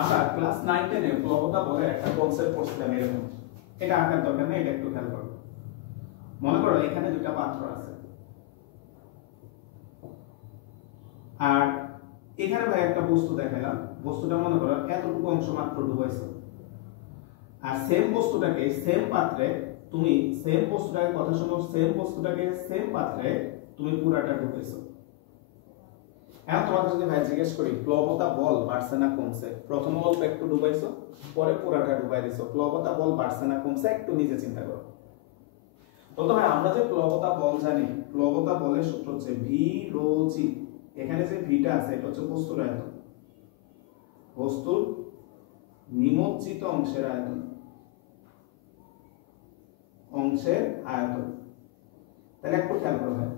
আমরা ক্লাস 9-10 এ প্লবতা বলের একটা কনসেপ্ট পড়ছিলাম এরকম, এটা আঁকার দরকার নেই, এটা একটু খেয়াল করো। মনে করো এখানে দুটো পাত্র আছে, আর এখানে ভাই একটা বস্তু দেখাইলাম, বস্তুটা মনে করো এতটুকু অংশ মাত্র ডুবাইছো, আর সেম বস্তুটাকে সেম পাত্রে তুমি কথা শোনো, সেম বস্তুটাকে সেম পাত্রে তুমি পুরাটা ঢুকাইছো। এখন তোমাকে যদি ভাই জিজ্ঞেস করি প্লবতা বল বাড়ছে না কমছে, প্রথম অল্প একটু ডুবাইছো, পরে পুরাটা ডুবাই দিছো, প্লবতা বল বাড়ছে না কমছে, একটু নিজে চিন্তা করো তো। ভাই আমরা যে প্লবতা বল জানি, প্লবতা বলের সূত্র হচ্ছে ভি রো জি। এখানে যে ভিটা আছে এটা হচ্ছে বস্তুর আয়তন, বস্তুর নিমজ্জিত অংশের আয়তন, তাহলে একটু খেয়াল করো ভাই,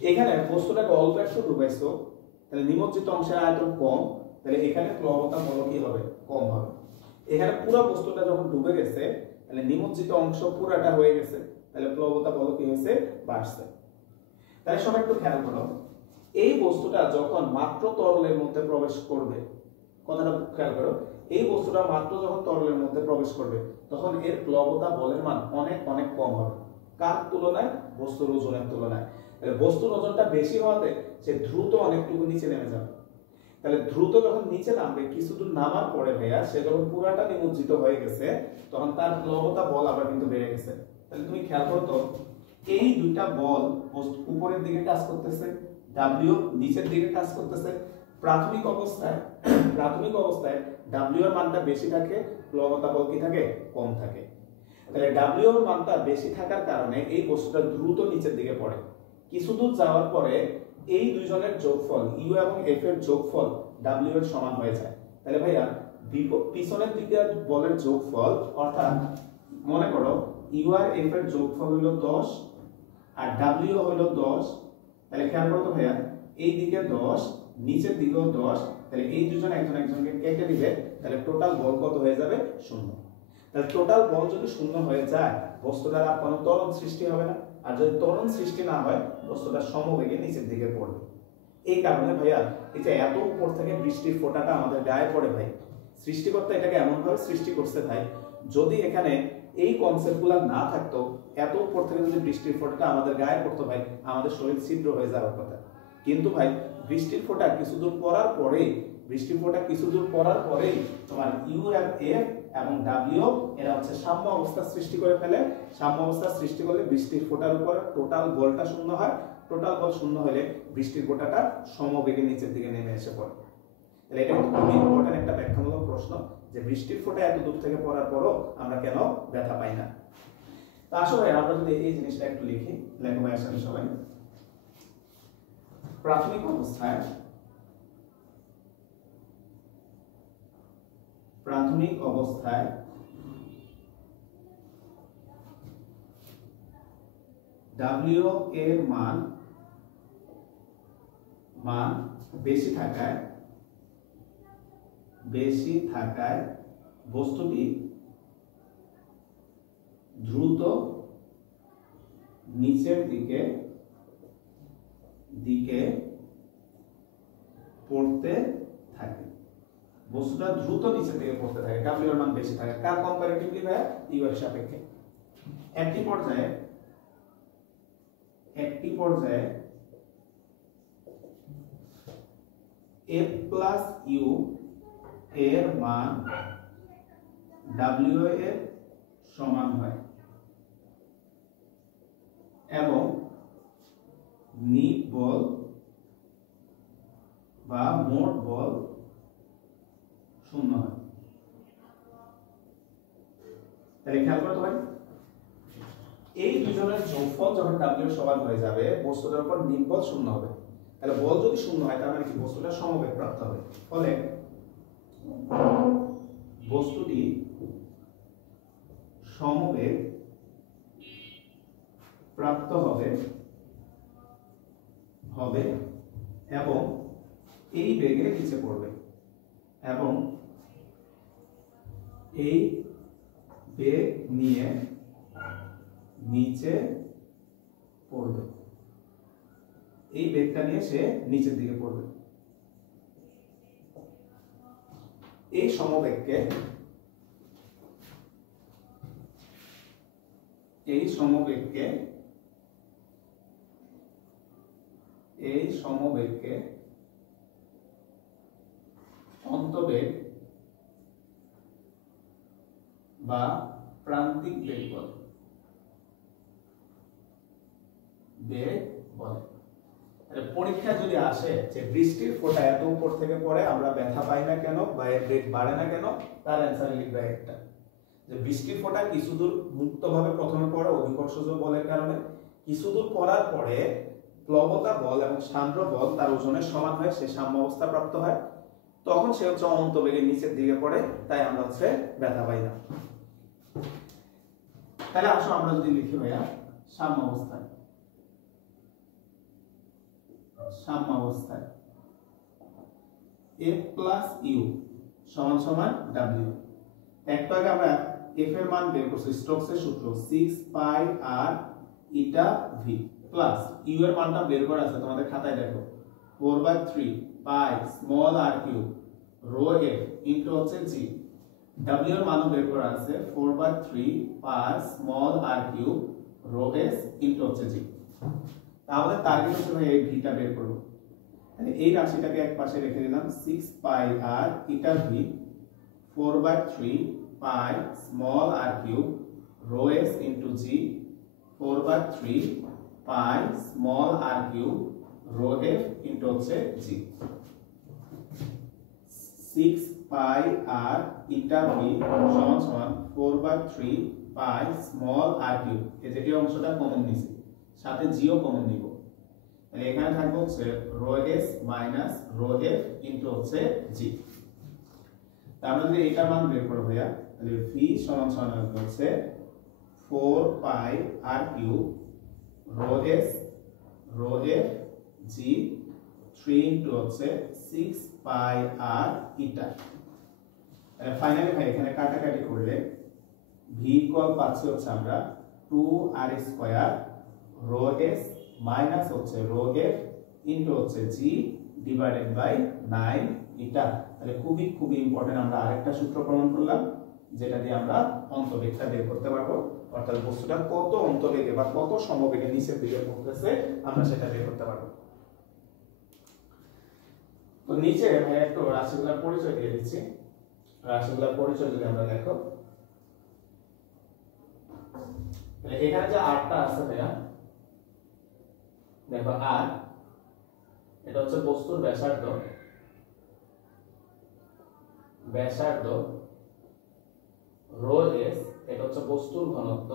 এখানে বস্তুটাকে অল্প একটু ডুবাইছো, তাহলে নিমজ্জিত অংশের আয়তন কম, তাহলে এখানে প্লবতা বল কি হবে? কম হবে। এখানে পুরো বস্তুটা যখন ডুবে গেছে, তাহলে নিমজ্জিত অংশ পুরাটা হয়ে গেছে, তাহলে প্লবতা বল কি হয়েছে? বাড়ছে। তাহলে সবাই একটু খেয়াল করো, এই বস্তুটা যখন মাত্র তরলের মধ্যে প্রবেশ করবে, কথাটা খেয়াল করো, এই বস্তুটা মাত্র যখন তরলের মধ্যে প্রবেশ করবে তখন এর প্লবতা বলের মান অনেক অনেক কম হবে। কার তুলনায়? বস্তুর ওজনের তুলনায়। তাহলে বস্তুর ওজনটা বেশি হওয়াতে সে দ্রুত অনেকটুকু নিচে নেমে যাবে। তাহলে দ্রুত যখন নিচে নামবে, কিছু দূর নামার পরে ভাইয়া সে যখন পুরাটা নিমজ্জিত হয়ে গেছে, তখন তার প্লবতা বল আবার কিন্তু বেড়ে গেছে। তাহলে তুমি খেয়াল করো তো, এই দুইটা বল উপরের দিকে কাজ করতেছে, W নিচের দিকে কাজ করতেছে। প্রাথমিক অবস্থায় W এর মানটা বেশি থাকে, প্লবতা বল কি থাকে? কম থাকে। তাহলে W এর মানটা বেশি থাকার কারণে এই বস্তুটা দ্রুত নিচের দিকে পড়ে। কিছু দূর যাওয়ার পরে এই দুইজনের যোগফল U এবং F এর যোগফল W এর সমান হয়ে যায়। তাহলে ভাইয়া পিছনের দিকে বলের যোগফল, অর্থাৎ মনে করো U আর F এর যোগফল হলো 10 আর W হলো 10। তাহলে খেয়াল করো তো ভাইয়া, এই দিকে 10, নিচের দিকেও 10, তাহলে এই দুজন একজন একজনকে কেটে দিবে, তাহলে টোটাল বল কত হয়ে যাবে? 0। তাহলে টোটাল বল যদি 0 হয়ে যায়, বস্তুটার আর কোনো ত্বরণ সৃষ্টি হবে না, আর যদি ত্বরণ সৃষ্টি না হয়, বস্তুটা সমবেগে নিচের দিকে পড়বে। এই কারণে ভাইয়া এই যে এত উপর থেকে বৃষ্টির ফোঁটাটা আমাদের গায়ে পড়ে ভাই, সৃষ্টিকর্তা এটাকে এমন ভাবে সৃষ্টি করছে ভাই, যদি এখানে এই কনসেপ্টগুলো না থাকতো, এত উপর থেকে যদি বৃষ্টির ফোঁটাটা আমাদের গায়ে পড়তো ভাই, আমাদের শরীর ছিদ্র হয়ে যাওয়ার কথা। কিন্তু ভাই বৃষ্টির ফোঁটা কিছু দূর পড়ার পরেই তোমার U আর F এবং W এরা হচ্ছে সাম্য অবস্থা সৃষ্টি করে ফেলে। সাম্য অবস্থা সৃষ্টি করলে বৃষ্টির ফোঁটার উপর টোটাল বলটা 0 হয়, টোটাল বল 0 হলে বৃষ্টির ফোঁটাটা সমবেগে নিচের দিকে নেমে এসে পড়ে। তাহলে এটা কিন্তু খুবই ইম্পর্টেন্ট একটা ব্যাখ্যামূলক প্রশ্ন, যে বৃষ্টির ফোঁটা এত দূর থেকে পড়ার পরও আমরা কেন ব্যথা পাই না। তো আসলে আমরা যদি এই জিনিসটা একটু লিখি, লেখো ভাই আসলে সবাই। প্রাথমিক অবস্থায় W এর মান বেশি থাকায় বস্তুটি দ্রুত নিচের দিকে দিকে পড়তে থাকে, বস্তুটা দ্রুত নিচের দিকে পড়তে থাকে, ডাব্লিউ এর মান বেশি থাকে, কার কম্পারেটিভলি ভাই ইউ এর সাপেক্ষে। একটি পর্যায়ে a প্লাস ইউ এর মান ডাব্লিউ এর সমান হয় এবং নিট বল বা মোট বল শূন্য হয়। তাহলে খেয়াল করতে ভাই, এই দুজনের যোগফল যখন ডাব্লিউ সমান হয়ে যাবে বস্তুটার উপর নিট বল শূন্য হবে। তাহলে বল যদি শূন্য হয় তার মানে কি বস্তুটা সমবেগ প্রাপ্ত হবে, ফলে বস্তুটি সমবেগ প্রাপ্ত হবে এবং এই বেগে নিচে পড়বে এবং এই বেগ নিয়ে নিচে পড়বে, এই বেগটা নিয়ে সে নিচের দিকে পড়বে। এই সমবেগকে অন্তবেগ বা প্রান্তিক বেগ বলে। পরীক্ষা যদি আসে যে বৃষ্টির ফোঁটা এত উপর থেকে পড়ে আমরা ব্যথা পাই না কেন বা এর বেগ বাড়ে না কেন, তার অ্যান্সার লিখবে একটা, যে বৃষ্টির ফোঁটা কিছুদূর মুক্তভাবে প্রথমে পড়ে অভিকর্ষজ বলের কারণে, কিছুদূর পড়ার পরে প্লবতা বল এবং সান্দ্র বল তার ওজনের সমান হয়, সে সাম্য অবস্থা প্রাপ্ত হয়, তখন সে হচ্ছে অন্তবেগের নিচের দিকে পড়ে, তাই আমরা হচ্ছে ব্যথা পাই না। তাহলে আসো আমরা যদি লিখি ভাইয়া সাম্য অবস্থায় f প্লাস ইউ সমান সমান w। একটু আগে আমরা f এর মান বের করছি, স্টোকসের সূত্র 6 pi r eta v plus u এর মানটা বের করা আছে তোমাদের খাতায় দেখো 4/3 pi small r cube rho f into হচ্ছে g। w এর মানও বের করা আছে 4/3 pi small r cube rho s into হচ্ছে g। তাহলে টার্গেট হচ্ছে ভাই এই ভিটা বের করব, তাহলে এই রাশিটাকে এক পাশে রেখে দিলাম 6 pi r eta v 4/3 pi small r cube rho s into g 4/3 pi small r cube rho f into হচ্ছে g। 6 pi r eta v সমান সমান 4/3 পাই স্মল r কিউব, এই যে এই অংশটা কমন নিছি, সাথে জিও কমন নিব, তাহলে এখানে থাকবে হচ্ছে rho s minus rho f into হচ্ছে g। তাহলে যদি এটার মান বের করব ভাইয়া, তাহলে v সমান সমান হচ্ছে 4 pi r cube rho s rho f g 3 into হচ্ছে 6 পাই r ইটা। তাহলে ফাইনালি ভাই এখানে কাটাকাটি করলে v ইকুয়াল পাচ্ছি হচ্ছে আমরা 2r square rho s minus হচ্ছে রো f ইনটু হচ্ছে g ডিভাইডেড বাই 9 ইটা। তাহলে খুবই ইম্পর্টেন্ট, আমরা আরেকটা সূত্র প্রমাণ করলাম যেটা দিয়ে আমরা অন্তবেগটা বের করতে পারবো, অর্থাৎ বস্তুটা কত অন্তবেগে বা কত সমবেগে নিচের দিকে পড়তেছে আমরা সেটা বের করতে পারবো। তো নিচে ভাই একটু রাশিগুলোর পরিচয় দিয়ে দিচ্ছি, রাশিগুলোর পরিচয় যদি আমরা দেখো, তাহলে এখানে যে আরটা আছে ভাইয়া দেখো আর এটা হচ্ছে বস্তুর ব্যাসার্ধ, রো s এটা হচ্ছে বস্তুর ঘনত্ব,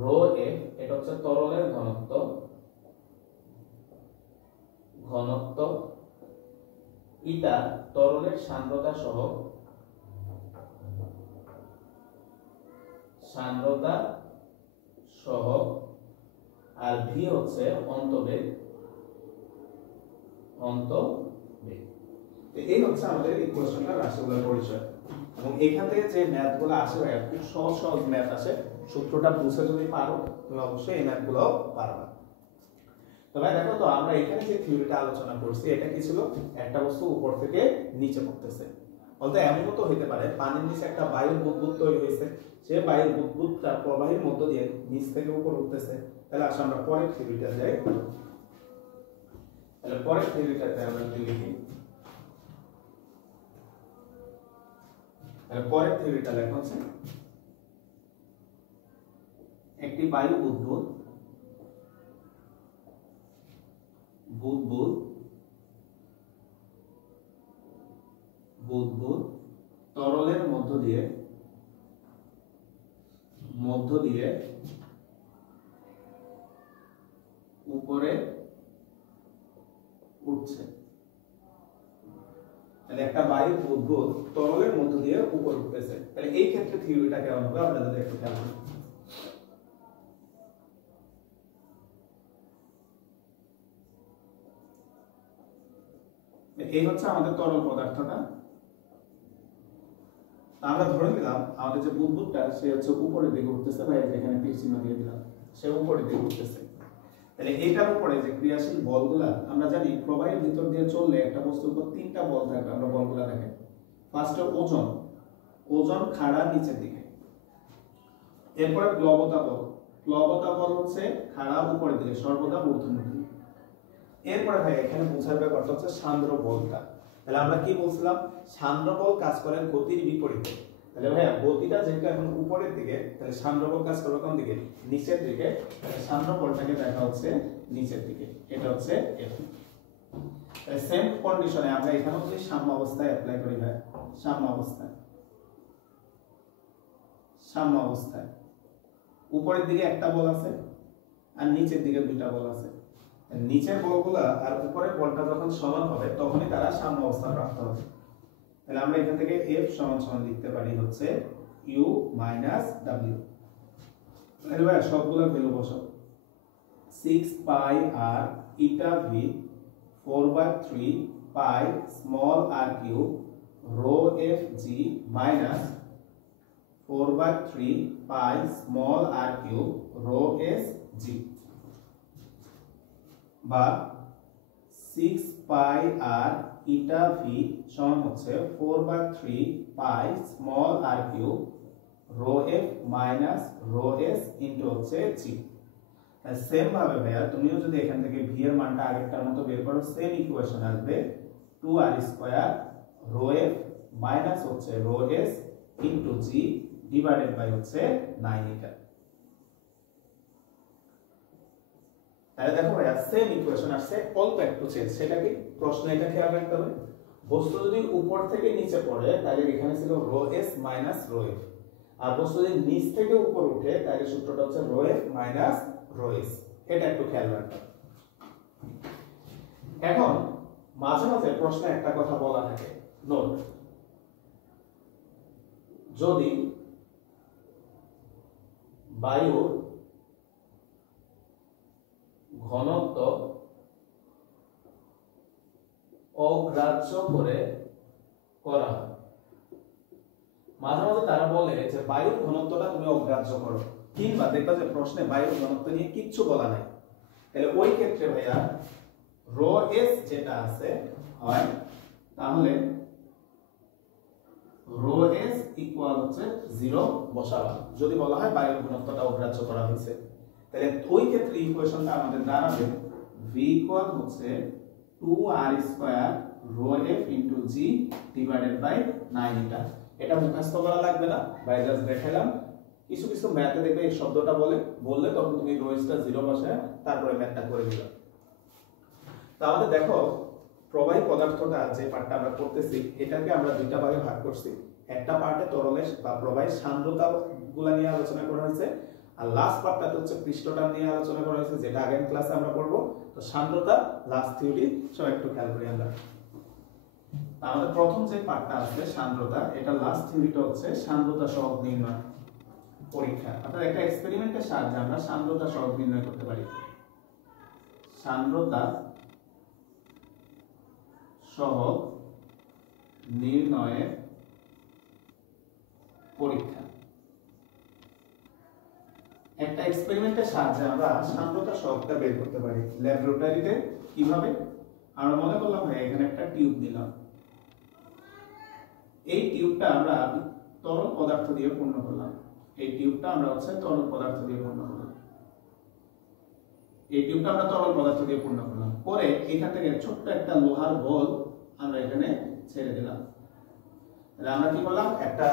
রো f এটা হচ্ছে তরলের ঘনত্ব, ইটা তরলের সান্দ্রতা সহ আর ভি হচ্ছে অন্তবেগ। এই হচ্ছে আমাদের ইকুয়েশনটার রাশিগুলোর পরিচয়। এবং এখান থেকে যে ম্যাথগুলো আসে ভাই খুব সহজ সহজ ম্যাথ আসে, সূত্রটা বুঝে যদি পারো তুমি অবশ্যই এই ম্যাথগুলো পারবা। তো ভাই দেখো, তো আমরা এখানে যে থিওরিটা আলোচনা করছি এটা কি ছিল, একটা বস্তু উপর থেকে নিচে পড়তেছে, বলতে এমনও তো হতে পারে পানির নিচে একটা বায়ুর বুদবুদ তৈরি হয়েছে, সে বায়ুর বুদবুদটা প্রবাহের মধ্য দিয়ে নিচ থেকে উপর উঠতেছে। তাহলে আসলে আমরা পরের থিওরিটা যাই, তাহলে পরের থিওরিটাতে আমরা কি লিখি, তাহলে পরের থিওরিটা লেখা হচ্ছে একটি বায়ু বুদবুদ বুদবুদ বুদবুদ তরলের মধ্য দিয়ে উপরে উঠছে। তাহলে একটা বায়ু বুদবুদ তরলের মধ্য দিয়ে উপরে উঠতেছে, তাহলে এই ক্ষেত্রে থিওরিটা কেমন হবে আমরা যদি একটু খেয়াল করি। এই হচ্ছে আমাদের তরল পদার্থটা, আমরা ধরে নিলাম আমাদের যে বুদবুদটা সে হচ্ছে উপরের দিকে উঠতেছে, ভাই এখানে তীর চিহ্ন দিয়ে দিলাম, সে উপরের দিকে উঠতেছে। তাহলে এটার উপরে যে ক্রিয়াশীল বলগুলা, আমরা জানি প্রবাহের ভিতর দিয়ে চললে একটা বস্তুর উপর তিনটা বল থাকবে, আমরা বলগুলা দেখে ফার্স্টে ওজন খাড়া নিচের দিকে, এরপরে প্লবতা বল হচ্ছে খাড়া উপরের দিকে সর্বদা ঊর্ধ্বমুখী। এরপরে ভাই এখানে বোঝার ব্যাপারটা হচ্ছে সান্দ্র বলটা। তাহলে আমরা কি বলছিলাম, সান্দ্র বল কাজ করেন গতির বিপরীতে। তাহলে ভাইয়া গতিটা যেহেতু এখন উপরের দিকে, তাহলে সান্দ্র বল কাজ করবে কোন দিকে, নিচের দিকে। তাহলে সান্দ্র বলটাকে দেখা হচ্ছে নিচের দিকে, এটা হচ্ছে এটা। তাহলে সেম কন্ডিশনে আমরা এখানেও যদি সাম্য অবস্থায় অ্যাপ্লাই করি ভাই, সাম্য অবস্থায় উপরের দিকে একটা বল আছে আর নিচের দিকে দুইটা বল আছে। নিচের বলগুলা আর উপরের বলটা যখন সমান হবে তখনই তারা সাম্য অবস্থা প্রাপ্ত হবে। তাহলে আমরা এখান থেকে F সমান লিখতে পারি হচ্ছে U - W। তাহলে ভাই সবগুলা ভ্যালু বসাও, 6 পাই r ইটা v 4/3 pi small r cube rho f g minus 4/3 pi small r cube rho s g, বা 6 পাই r ইটা v সমান হচ্ছে 4/3 pi small r cube rho f minus rho s into হচ্ছে g। Same ভাবে ভাইয়া তুমিও যদি এখান থেকে v এর মানটা আগেরটার মতো বের করো, সেম ইকুয়েশন আসবে 2r² rho f মাইনাস হচ্ছে rho s into g divided by হচ্ছে 9 এটা। তাহলে দেখো ভাইয়া সেম ইকুয়েশন আসছে, অল্প একটু চেঞ্জ। সেটা কি প্রশ্ন, এটা খেয়াল রাখতে হবে, বস্তু যদি উপর থেকে নিচে পড়ে তাহলে এখানে ছিল rho s minus rho f, আর বস্তু যদি নিচ থেকে উপর উঠে তাহলে সূত্রটা হচ্ছে rho f minus rho s। এটা একটু খেয়াল রাখতে। এখন মাঝে মাঝে প্রশ্নে একটা কথা বলা থাকে, নোট, যদি বায়ুর ঘনত্ব অগ্রাহ্য করে করা হয়, মাঝে মাঝে তারা বলে যে বায়ুর ঘনত্বটা তুমি অগ্রাহ্য করো, কিংবা দেখবা যে প্রশ্নে বায়ুর ঘনত্ব নিয়ে কিচ্ছু বলা নাই, তাহলে ওই ক্ষেত্রে ভাইয়া rho s যেটা আছে হয়, তাহলে rho s ইকুয়াল হচ্ছে 0 বসাবা, যদি বলা হয় বায়ুর ঘনত্বটা অগ্রাহ্য করা হয়েছে। তাহলে ওই ক্ষেত্রে ইকুয়েশনটা আমাদের দাঁড়াবে v ইকুয়াল হচ্ছে 2r² rho f into g divided by 9 এটা। এটা মুখস্থ করা লাগবে না, বাই জাস্ট দেখাইলাম। কিছু কিছু ম্যাথে দেখবে এই শব্দটা বললে তখন তুমি rho s টা 0 বসায় তারপরে ম্যাথটা করে দিবা। তাহলে দেখো প্রবাহী পদার্থটা যে পার্টটা আমরা করতেছি এটাকে আমরা দুইটা ভাগে ভাগ করছি। একটা পার্টে তরলের বা প্রবাহীর সান্দ্রতা গুলা নিয়ে আলোচনা করা হয়েছে, আর লাস্ট পার্টটা হচ্ছে পৃষ্ঠটান নিয়ে আলোচনা করা হয়েছে, যেটা আগের ক্লাসে আমরা পড়বো। তো সান্দ্রতা লাস্ট থিওরি সব একটু খেয়াল করি আমরা। আমাদের প্রথম যে পার্টটা আছে সান্দ্রতা, এটা লাস্ট থিওরিটা হচ্ছে সান্দ্রতা সহগ নির্ণয় পরীক্ষা, অর্থাৎ একটা এক্সপেরিমেন্টের সাহায্যে আমরা সান্দ্রতা সহগ নির্ণয় করতে পারি। সান্দ্রতা সহগ নির্ণয়ের পরীক্ষা। একটা এক্সপেরিমেন্টের সাহায্যে আমরা সান্দ্রতা সহগটা বের করতে পারি। ল্যাবরেটরিতে কিভাবে? আমরা মনে করলাম ভাই এখানে একটা টিউব দিলাম, এই টিউবটা আমরা তরল পদার্থ দিয়ে পূর্ণ করলাম, এই টিউবটা আমরা তরল পদার্থ দিয়ে পূর্ণ করলাম, এই টিউবটা আমরা তরল পদার্থ দিয়ে পূর্ণ করলাম। পরে এখান থেকে ছোট্ট একটা লোহার বল আমরা এখানে ছেড়ে দিলাম। তাহলে আমরা কি করলাম? একটা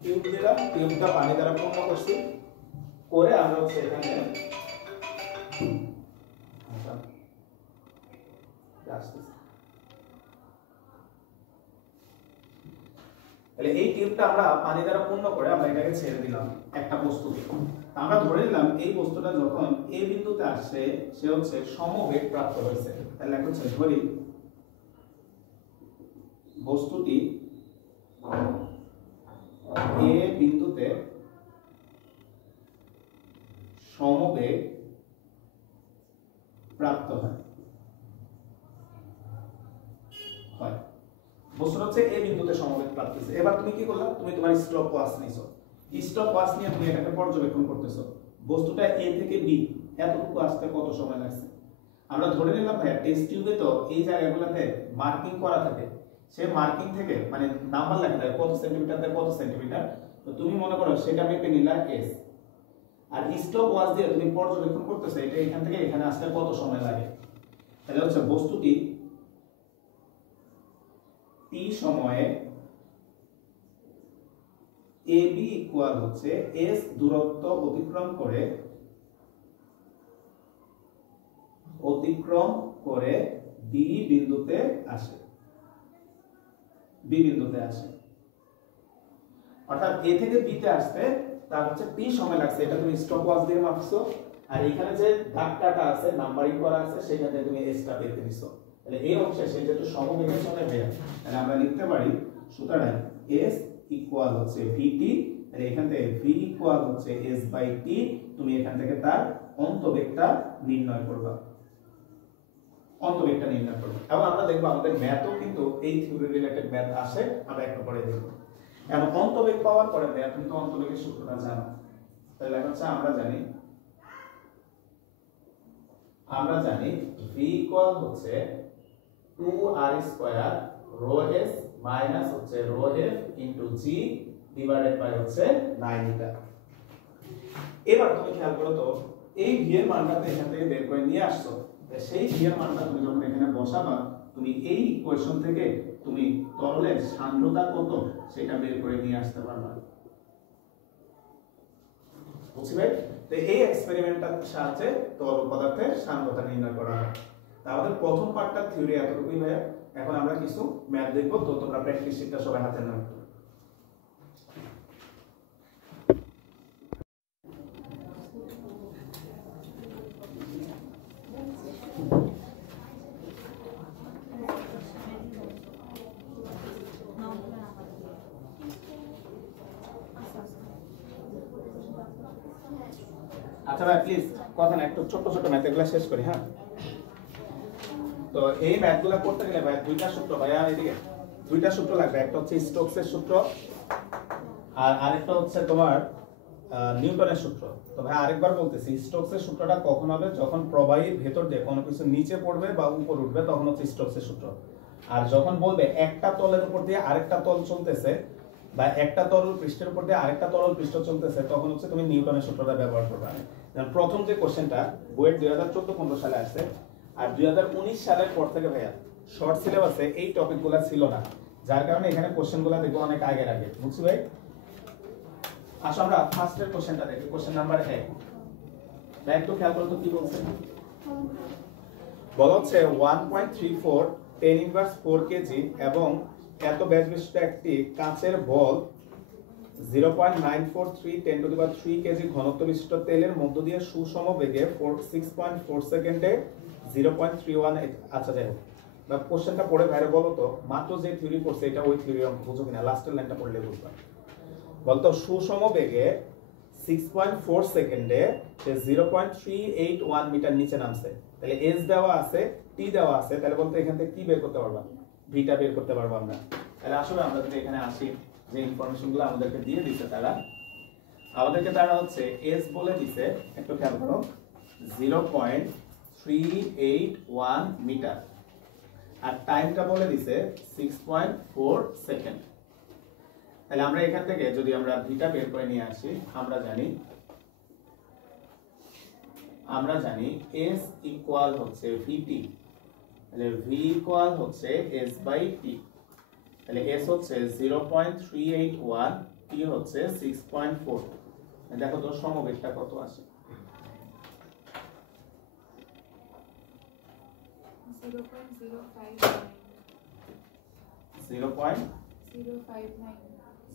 টিউব দিলাম, টিউবটা পানি দ্বারা পূর্ণ করছি, করে আমরা এখানে তাহলে এই টিউবটা আমরা পানি দ্বারা পূর্ণ করে আমরা এটাকে ছেড়ে দিলাম একটা বস্তুকে। আমরা ধরে নিলাম এই বস্তুটা যখন এই বিন্দুতে আসছে সে সমবেগ প্রাপ্ত হয়েছে। তাহলে এখন ধরি বস্তুটি এ বিন্দুতে সমবেগ প্রাপ্ত হয়। বস্তুটা এ বিন্দুতে সমবেগ প্রাপ্ত হয়েছে। এবার তুমি কি করলা? তুমি তোমার স্টপ ওয়াচ নিছো, স্টপ ওয়াচ নিয়ে তুমি এটাকে পর্যবেক্ষণ করতেছো। বস্তুটা এ থেকে বি এতটুকু আসতে কত সময় লাগছে? আমরা ধরে নিলাম ভাই টেস্ট টিউবে তো এই জায়গাগুলোতে মার্কিং করা থাকে, সে মার্কিং থেকে মানে নাম্বার লেখা থাকে কত সেন্টিমিটার থেকে কত সেন্টিমিটার, তো তুমি মনে করো সেটা মেপে নিলা এস, আর স্টপ ওয়াচ দিয়ে তুমি পর্যবেক্ষণ করতেছো এটা এখান থেকে এখানে আসতে কত সময় লাগে। তাহলে বস্তুটি টি সময়ে AB ইকুয়াল s দূরত্ব অতিক্রম করে B বিন্দুতে আসে, অর্থাৎ A থেকে B তে আসতে তার T সময় লাগছে, এটা তুমি স্টপ ওয়াচ দিয়ে মাপছো, আর এখানে যে দাগটা আছে নাম্বারিং করা আছে সেখানে তুমি s টা বের করে নিছো। তাহলে এই অংশে সে যেহেতু সমবেগের সাথে ভাইয়া, তাহলে আমরা লিখতে পারি সুতরাং s ইকুয়াল vt, তাহলে এখান থেকে v equal s by t, তুমি এখান থেকে তার অন্তবেগটা নির্ণয় করবা, এবং আমরা দেখব আমাদের ম্যাথও কিন্তু এই থিওরি রিলেটেড ম্যাথ আসে, আমরা একটু পরে দেখব। এখন অন্তবেগ পাওয়ার পরে ভাইয়া তুমি তো অন্তবেগের সূত্রটা জানো, তাহলে এখন আমরা জানি v equal 2r square rho s minus rho f into g divided by 9 metre. এবার তুমি খেয়াল করো তো এই v এর মানটা এখান থেকে বের করে নিয়ে আসছো, সেই v এর মানটা তুমি যখন এখানে বসাবা তুমি এই ইকুয়েশন থেকে তুমি তরলের সান্দ্রতা কত সেটা বের করে নিয়ে আসতে পারবা। বুঝছি ভাই? তো এই এক্সপেরিমেন্টটার সাহায্যে তরল পদার্থের সান্দ্রতা নির্ণয় করা হয়। তাহলে প্রথম পার্টটা থিওরি এতটুকুই ভাইয়া, এখন আমরা কিছু ম্যাথ দেখব, তো তোমরা প্র্যাকটিস শিটটা সবাই হাতে নাও। আচ্ছা ভাই প্লিজ কথা না, একটু ছোট ছোট ম্যাথ এগুলো শেষ করি। হ্যাঁ, তো এই ম্যাথগুলো করতে গেলে ভাই দুইটা সূত্র ভাইয়া, এদিকে দুইটা সূত্র লাগবে, একটা স্টোকসের সূত্র আর আরেকটা তোমার নিউটনের সূত্র। তো ভাই আরেকবার বলতেছি, স্টোকসের সূত্রটা কখন হবে? যখন প্রবাহীর ভেতর দিয়ে কোনো কিছু নিচে পড়বে বা উপর উঠবে তখন স্টোকসের সূত্র। আর যখন বলবে একটা তলের উপর দিয়ে আরেকটা তল চলতেছে বা একটা তরল পৃষ্ঠের উপর দিয়ে আরেকটা তরল পৃষ্ঠ চলতেছে তখন তুমি নিউটনের সূত্রটা ব্যবহার করবে। প্রথম যে কোশ্চেনটা বুয়েট 2014-15 সালে আসছে, আর 2019 সালের পর থেকে ভাইয়া শর্ট সিলেবাসে এই টপিকগুলো ছিল না, যার কারণে এখানে কোশ্চেনগুলো দেখবো অনেক আগের আগে। বুঝছি ভাই? আসো আমরা ফার্স্টের কোশ্চেনটা দেখি, কোশ্চেন নাম্বার 1। ভাই একটু খেয়াল করো তো কি বলছে। বলা হচ্ছে 1.34 10 ইনভার্স 4 কেজি এবং এত ব্যাস বিশিষ্ট একটি কাঁচের বল 0.943 10 টু দি পাওয়ার 3 কেজি ঘনত্ব বিশিষ্ট তেলের মধ্য দিয়ে সুষম বেগে 6.4 সেকেন্ডে 0.31। আচ্ছা যাই হোক, বা কোশ্চেনটা পড়ে বাইরে বলো তো মাত্র যে থিওরি পড়ছে এটা ওই থিওরি অঙ্ক বুঝো কিনা, লাস্টের লাইনটা পড়লে বুঝবা। বলতো সুষম বেগে 6.4 সেকেন্ডে সে 0.381 মিটার নিচে নামছে। তাহলে এস দেওয়া আছে, টি দেওয়া আছে, তাহলে বলতো এখান থেকে কি বের করতে পারবা? ভিটা বের করতে পারবো আমরা। তাহলে আসলে আমরা যদি এখানে আসি যে ইনফরমেশনগুলো আমাদেরকে দিয়ে দিছে তারা হচ্ছে এস বলে দিছে, একটু খেয়াল করো, 0.381 মিটার, আর টাইমটা বলে দিছে 6.4 সেকেন্ড। তাহলে আমরা এখান থেকে যদি আমরা ভিটা বের করে নিয়ে আসি, আমরা জানি s ইকুয়াল হচ্ছে vt, তাহলে v ইকুয়াল হচ্ছে s বাই t। তাহলে s হচ্ছে 0.381, t হচ্ছে 6.4। দেখো তো সমবেগটা কত আসে।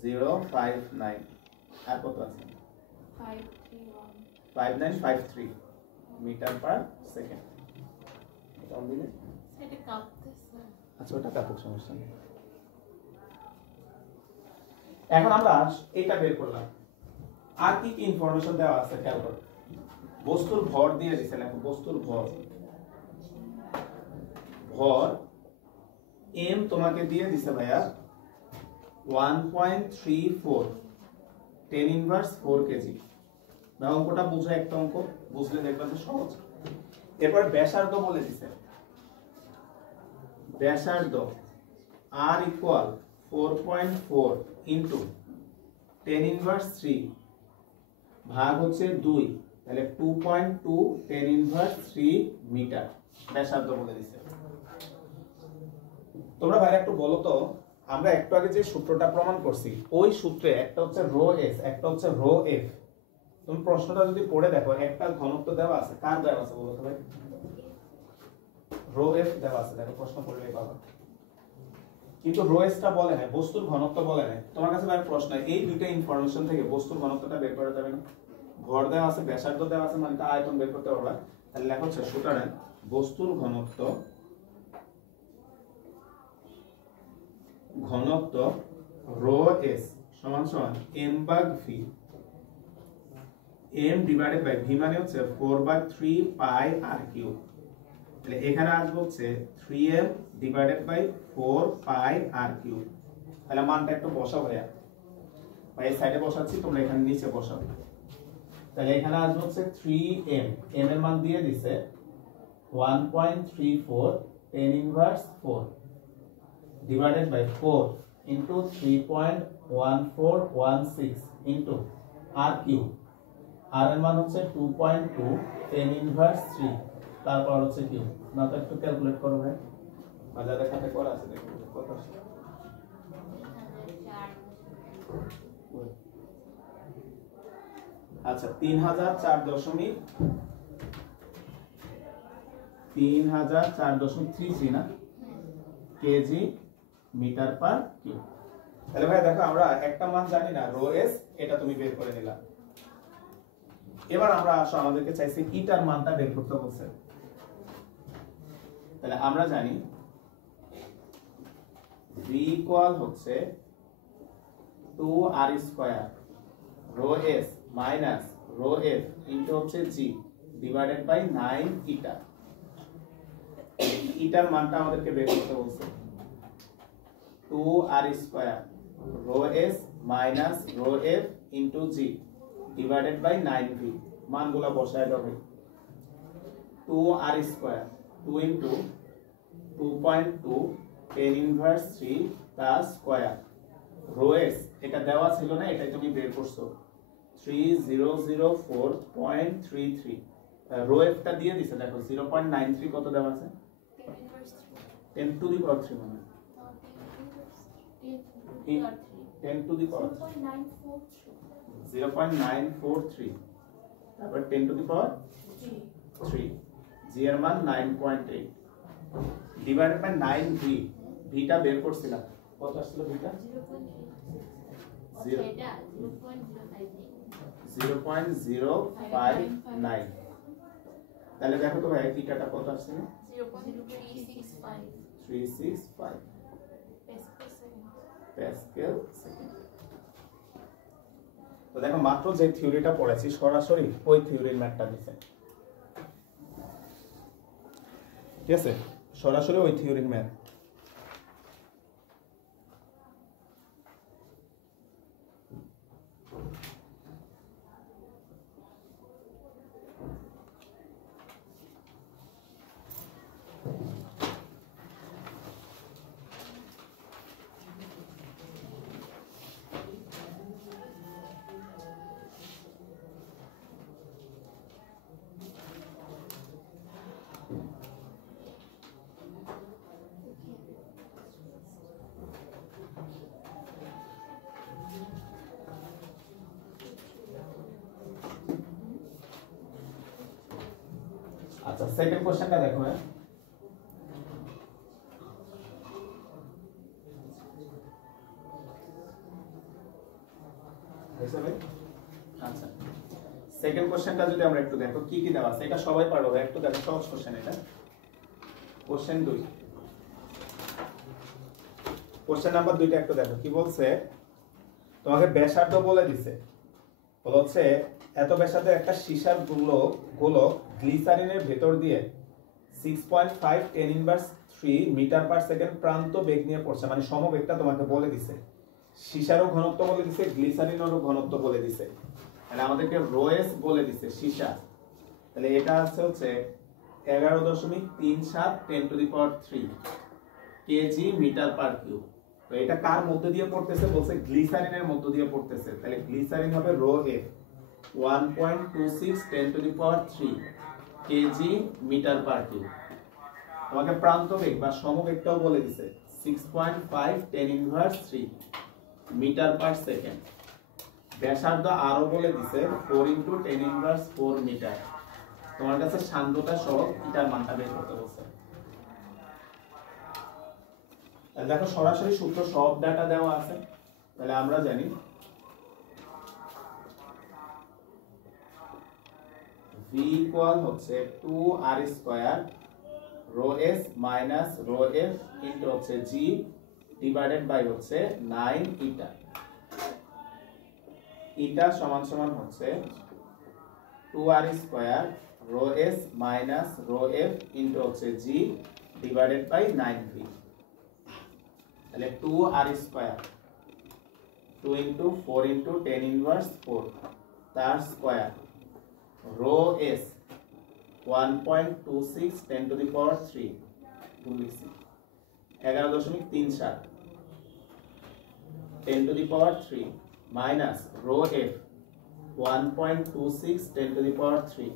0.059 আর কত আছে? 5953 মিটার পার সেকেন্ড। আচ্ছা, ওটা কাপুক, সমস্যা নেই। এখন আমরা এটা বের করলাম, আর কি কি ইনফরমেশন দেওয়া আছে খেয়াল করো। বস্তুর ভর দিয়ে দিছে, দেখো বস্তুর ভর m তোমাকে দিয়ে দিছে ভাইয়া 1.34, 10 ইনভার্স 4 কেজি। না, অঙ্কটা বুঝো, একটা অঙ্ক বুঝলে দেখবা যে সহজ। এরপর ব্যাসার্ধ বলে দিছে, ব্যাসার্ধ r ইকুয়াল 4.4 ইনটু 10 ইনভার্স 3 ভাগ হচ্ছে 2, তাহলে 2.2 10 ইনভার্স 3 মিটার ব্যাসার্ধ বলে দিছে। তোমরা ভাই একটু বলো তো, আমরা একটু আগে যে সূত্রটা প্রমাণ করছি, ওই সূত্রে একটা হচ্ছে রো এস, একটা হচ্ছে রো এফ। তুমি প্রশ্নটা যদি পড়ে দেখো, একটা ঘনত্ব দেওয়া আছে, কার দেওয়া আছে বলো তো ভাই? রো এফ দেওয়া আছে, দেখো প্রশ্ন পড়লেই পাবা। কিন্তু রো এসটা বলে না, বস্তুর ঘনত্ব বলে না। তোমার কাছে ভাই প্রশ্ন, এই দুইটা ইনফরমেশন থেকে বস্তুর ঘনত্বটা বের করা যাবে না? ভর দেওয়া আছে, ব্যাসার্ধ দেওয়া আছে, মানে আয়তন বের করতে পারবা। তাহলে লেখা হচ্ছে সুতরাং বস্তুর ঘনত্ব রো এস সমান সমান m ভাগ v, m divided by v মানে হচ্ছে 4/3 পাই r কিউব। তাহলে এখানে আসবে হচ্ছে 3m divided by 4 pi r cube. তাহলে মানটা একটু বসাও ভাইয়া, ভাই এই সাইডে বসাচ্ছি, তোমরা এখানে নিচে বসাও। তাহলে এখানে আসবে হচ্ছে 3m, m এর মান দিয়ে দিছে 1.34 10 inverse 4 divided by 4 into 3.1416 into r cube, r এর মান হচ্ছে 2.2 10 ইনভার্স 3, তারপর হচ্ছে কিউব। না তো একটু ক্যালকুলেট করো ভাই, বাজারে খাতে করা আছে, দেখো কত আসে। আচ্ছা, 3004.33 না কেজি মিটার পার কিউব। তাহলে ভাই দেখো, আমরা একটা মান জানি না, রো এস, এটা তুমি বের করে নিলা। এবার আমরা আসো, আমাদেরকে চাইছে ইটার মানটা বের করতে বলছে। তাহলে আমরা জানি v ইকুয়াল হচ্ছে 2r square rho S minus rho F into হচ্ছে g ডিভাইডেড বাই 9 ইটা। ইটার মানটা আমাদেরকে বের করতে বলছে 2r square rho S minus rho F into g divided by 9v। মানগুলো বসায় দাও ভাই। 2r square 2 into 2.2 10 inverse 3 plus square rho S, এটা দেওয়া ছিল না, এটাই তুমি বের করছো 3004.33। রো এফটা দিয়ে দিছে, দেখো 0.93 কত দেওয়া আছে, 10 টু দি পাওয়ার 3 মানে 10 টু দি পাওয়ার 0.943, তারপর 10 টু দি পাওয়ার 3, জি এর মান 9.8 ডিভাইডেড বাই 9v। ভিটা বের করছিলাম, কত আসছিল ভিটা? 0.059। তাহলে দেখো তো ভাই ভিটাটা কত আসছিল? 0.365 প্যাসকেল সেকেন্ড। তো দেখো, মাত্র যে থিওরিটা পড়েছি সরাসরি ওই থিওরির ম্যাথটা দিছে, ঠিক আছে? সরাসরি ওই থিওরির ম্যাথ। আচ্ছা সেকেন্ড কোশ্চেনটা দেখো। আচ্ছা সেকেন্ড কোশ্চেনটা যদি আমরা একটু দেখো কি কি দেওয়া আছে, এটা সবাই পারবে, একটু দেখো সহজ কোশ্চেন। এটা কোশ্চেন 2, কোশ্চেন নাম্বার 2টা একটু দেখো কি বলছে। তোমাকে ব্যাসার্ধ বলে দিছে, বলছে এত ব্যাসার্ধ একটা সীসার গোলক গ্লিসারিনের ভেতর দিয়ে 6.5 10 ইনভার্স 3 মিটার পার সেকেন্ড প্রান্ত বেগ নিয়ে পড়ছে, মানে সমবেগটা তোমাকে বলে দিছে। সীসারও ঘনত্ব বলে দিছে, গ্লিসারিনেরও ঘনত্ব বলে দিছে, মানে আমাদেরকে রোএস বলে দিছে সীসা। তাহলে এটা আছে হচ্ছে 11.37 10 to the power 3 KG metre per cube. তো এটা কার মধ্যে দিয়ে পড়তেছে, বলছে গ্লিসারিনের মধ্যে দিয়ে পড়তেছে। তাহলে গ্লিসারিন হবে rho F 1.26 10 to the power 3 KG metre per cube. তোমাকে প্রান্ত বেগ বা সমবেগটাও বলে দিছে 6.5 10 ইনভার্স 3 মিটার পার সেকেন্ড। ব্যাসার্ধ আরো বলে দিছে 4 * 10 ইনভার্স 4 মিটার। তোমার কাছে সান্দ্রতা সহ এটার মানটা বের করতে বলছে। দেখো সরাসরি সূত্র সব ডাটা দেওয়া আছে। তাহলে আমরা জানি V ইকুয়াল হচ্ছে 2r² rho s minus rho f into হচ্ছে g ডিভাইডেড বাই হচ্ছে 9 ইটা। ইটা সমান সমান হচ্ছে 2r² rho s minus rho f into হচ্ছে g ডিভাইডেড বাই 9v। তাহলে 2r² 2 ইনটু 4 ইনটু 10 ইনভার্স 4 তার square rho s 1.26 10 to the power 3 গুণ লিখছি 11.37 10 to the power 3 minus rho f 1.26 10 to the power 3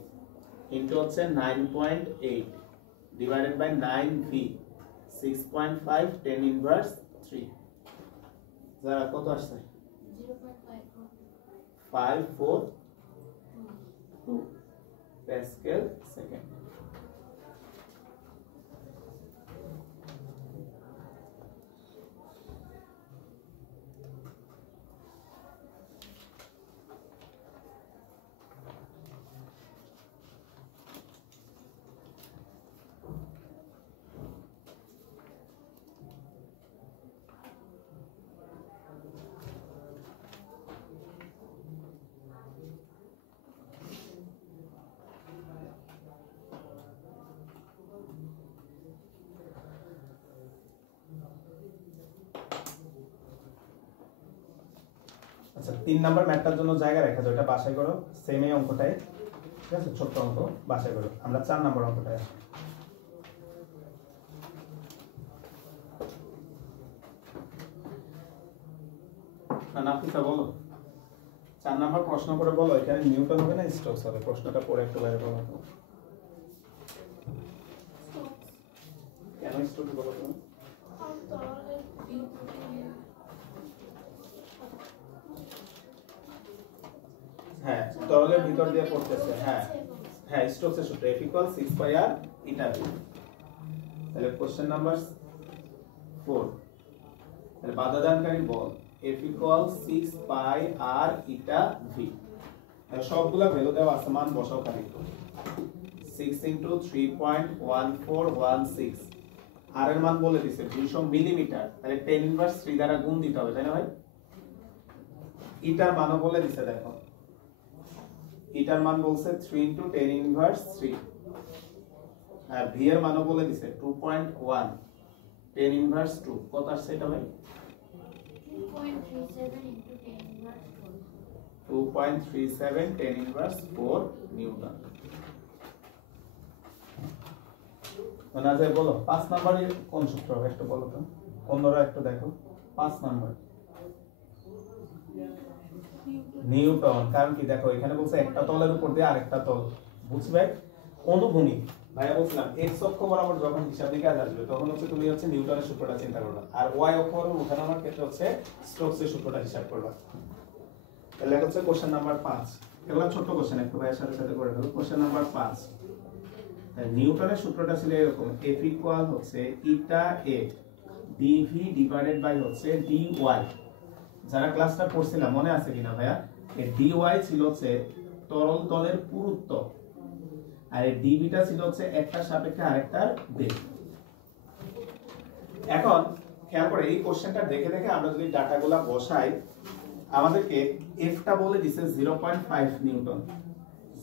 into হচ্ছে 9.8 divided by 9v 6.5 10 inverse 3। যারা কত আসছে 542 Pascal second. আচ্ছা 3 নাম্বার ম্যাথটার জন্য জায়গা রেখে দাও, এটা বাছাই করো। সেম এই অঙ্কটাই, ঠিক আছে, ছোট অঙ্ক বাছাই করো। আমরা 4 নাম্বার অঙ্কটায় আসি। নাফিসা বলো 4 নাম্বার প্রশ্ন করে বলো, এখানে নিউটন হবে না স্টোকস হবে? প্রশ্নটা পড়ে একটু বাইরে বলো। কেন স্টোকস বলো তুমি? হ্যাঁ তরলের ভিতর দিয়ে পড়তেছে। হ্যাঁ হ্যাঁ স্টোকসের সূত্র F = 6πr ইটা v। তাহলে কোশ্চেন নাম্বার 4, তাহলে বাধাদানকারী বল F = 6πr ইটা v। সবগুলা ভ্যালু দেওয়া আছে, মান বসাও খালি। 6 * 3.1416 আর এর মান বলে দিছে 200 মিলিমিটার। তাহলে 10 ইনভার্স 3 দ্বারা গুণ দিতে হবে, তাই না ভাই? ইটার মানও বলে দিছে, দেখো ইটার মান বলছে 3 * 10 ইনভার্স 3 আর ভি এর মানও বলে দিছে 2.1 10 ইনভার্স 2। কত আসছে এটা ভাই? 2.37 10 ইনভার্স 4 নিউটন। নাজে বলো 5 নম্বরে কোন সূত্র হবে একটু বলো তো, অন্যরা একটু দেখো। 5 নম্বর নিউটন। কারণ কি দেখো এখানে বলছে একটা তলের উপর দিয়ে আরেকটা তল, বুঝবে? অনুভূমি ভাইয়া বলছিলাম এক্স অক্ষ বরাবর যখন হিসাব নিকাশ আসবে তখন হচ্ছে তুমি হচ্ছে নিউটনের সূত্রটা চিন্তা করবা, আর ওয়াই অক্ষ বরাবর ওঠানামার ক্ষেত্রে হচ্ছে স্টোকসের সূত্রটা হিসাব করবা। তাহলে হচ্ছে কোশ্চেন নাম্বার 5। এগুলো ছোট কোশ্চেন, একটু ভাইয়ের সাথে সাথে করে ফেলো। কোশ্চেন নাম্বার 5, নিউটনের সূত্রটা ছিল এরকম, F ইকুয়াল হচ্ছে ইটা এ ডিভি ডিভাইডেড বাই হচ্ছে ডিওয়াই। যারা ক্লাসটা পড়ছিলাম মনে আছে কিনা ভাইয়া? এই ডিওয়াই ছিল হচ্ছে তরল তলের পুরুত্ব, আর এই ডিভিটা ছিল হচ্ছে একটা সাপেক্ষে আরেকটার বেগ। এখন খেয়াল করে এই কোশ্চেনটা দেখে দেখে আমরা যদি ডাটাগুলা বসাই, আমাদেরকে এফটা বলে দিছে 0.5 নিউটন,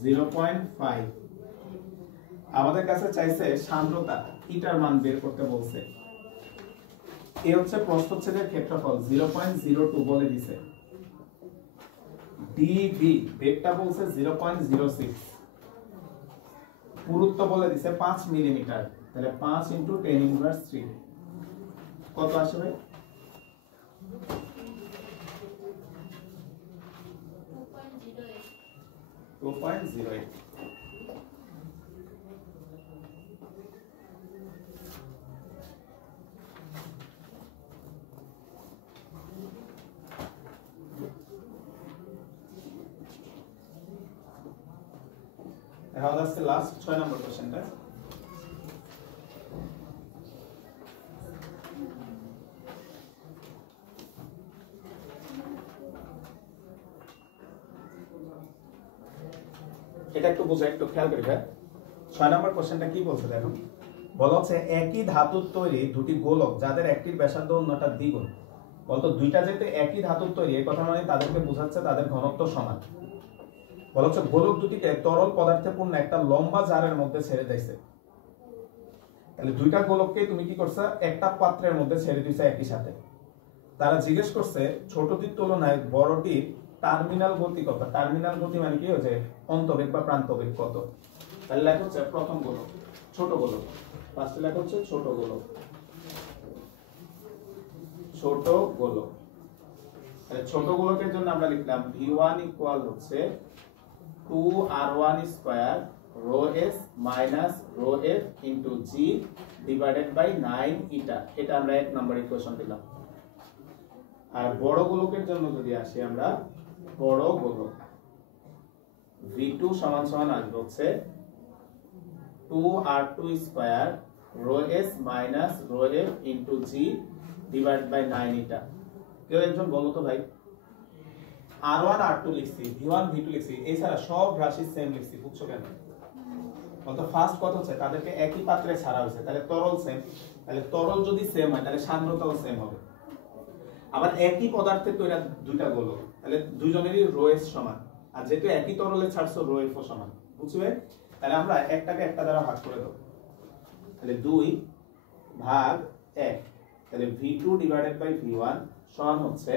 0.5। আমাদের কাছে চাইছে সান্দ্রতা ইটার মান বের করতে বলছে। এ হচ্ছে প্রস্থচ্ছেদের ক্ষেত্রফল 0.02 বলে দিছে। ডিভি বেগটা বলছে 0.06, পুরুত্ব বলে দিছে 5 মিলিমিটার, তাহলে 5 × 10⁻³ কত আসবে? 2.08। এখন আসছে লাস্ট 6 নম্বর কোশ্চেনটা। এটা একটু বোঝা, একটু খেয়াল করি ভাই। 6 নম্বর কোশ্চেনটা কি বলছে দেখো, বলা হচ্ছে একই ধাতুর তৈরি দুটি গোলক যাদের একটির ব্যাসার্ধ অন্যটার দ্বিগুণ। বলতো দুইটা যেহেতু একই ধাতুর তৈরি, এই কথা মানে তাদেরকে বোঝাচ্ছে তাদের ঘনত্ব সমান। বলা হচ্ছে গোলক দুটিকে তরল পদার্থে পূর্ণ একটা লম্বা জারের মধ্যে ছেড়ে দিয়েছে। তাহলে দুইটা গোলককে তুমি কি করছো? একটা পাত্রের মধ্যে ছেড়ে দিয়েছে একই সাথে। তারা জিজ্ঞেস করছে ছোটটির তুলনায় বড়টির টার্মিনাল গতি কত। টার্মিনাল গতি মানে কি হচ্ছে অন্তবেগ বা প্রান্তবেগ কত। তাহলে লেখা হচ্ছে প্রথম গোলক ছোট গোলক, ফার্স্টে লেখা হচ্ছে ছোট গোলক, ছোট গোলক। তাহলে ছোট গোলকের জন্য আমরা লিখলাম V1 ইকুয়াল হচ্ছে 2r1 square rho s minus rho f into g divided by 9 eta। এটা আমরা এক নম্বর ইকুয়েশন দিলাম। আর বড় গোলকের জন্য যদি আসি আমরা, বড় গোলক V2 সমান সমান আসবে হচ্ছে 2r2 square rho s minus rho f into g divided by 9 eta। কেউ একজন বলো তো ভাই, R1 R2 লিখছি, V1 V2 লিখছি, এছাড়া সব রাশি সেম লিখছি, বুঝছো কেন? বলতো ফার্স্ট কত হচ্ছে তাদেরকে একই পাত্রে ছাড়া হয়েছে, তাহলে তরল সেম। তাহলে তরল যদি সেম হয় তাহলে সান্দ্রতাও সেম হবে। আবার একই পদার্থে তৈরি দুইটা গোলক, তাহলে দুইজনেরই রো এস সমান, আর যেহেতু একই তরলে ছাড়ছো রো এফ ও সমান, বুঝবে? তাহলে আমরা একটাকে একটা দ্বারা ভাগ করে দেব, তাহলে 2 ভাগ 1, তাহলে V2 ডিভাইডেড বাই V1 সমান হচ্ছে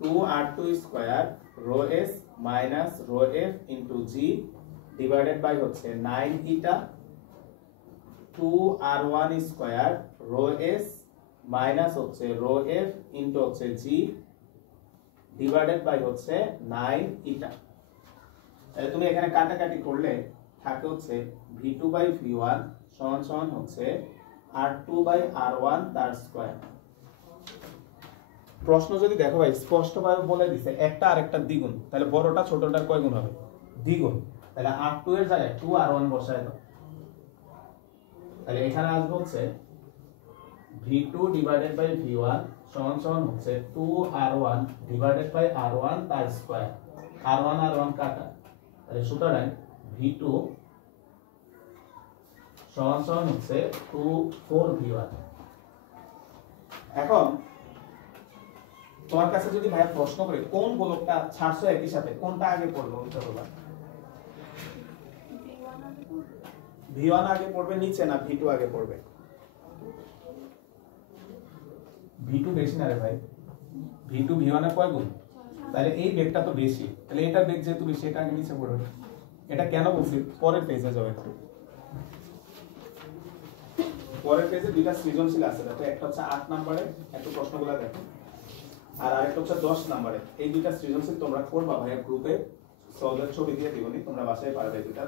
2r2 square rho s minus rho f into g divided by হচ্ছে 9 eta 2r1 square rho s minus হচ্ছে rho f into হচ্ছে g divided by হচ্ছে 9 eta। তাহলে তুমি এখানে কাটাকাটি করলে থাকে হচ্ছে v2 by v1 সমান সমান হচ্ছে r2 by r1 তার স্কয়ার। প্রশ্ন যদি দেখো ভাই স্পষ্টভাবে বলে দিছে একটা আরেকটা দ্বিগুণ, তাহলে বড়টা ছোটটার কয় গুণ হবে? দ্বিগুণ। তাহলে r2 এর জায়গায় 2r1 বসায় দাও, তাহলে এখানে আসবে হচ্ছে v2 ডিভাইডেড বাই v1 সমান সমান হচ্ছে 2r1 ডিভাইডেড বাই r1 তার স্কয়ার। r1 r1 কাটা, তাহলে সুতরাং v2 সমান সমান হচ্ছে 4v1। এখন তোমার কাছে যদি ভাই প্রশ্ন করে কোন গোলকটা ছাড়ছো একই সাথে, কোনটা আগে পড়বে বলতে বলবা? V1 আগে পড়বে নিচে, না V2 আগে পড়বে? V2 বেশি না রে ভাই, V2 V1 এর কয় গুণ? তাহলে এই বেগটা তো বেশি, তাহলে এটা বেগ যেহেতু বেশি এটা আগে নিচে পড়বে। এটা কেন বলছি পরের পেজে যাও একটু। পরের পেজে দুইটা সৃজনশীল আছে, দেখো একটা হচ্ছে 8 নম্বরে, একটু প্রশ্নগুলো দেখো, আর আরেকটা হচ্ছে 10 নম্বরে। এই দুইটা সৃজনশীল তোমরা করবা ভাইয়া গ্রুপে, সহজের ছবি দিয়ে দিবনি, তোমরা বাসায় পারবে দুইটা।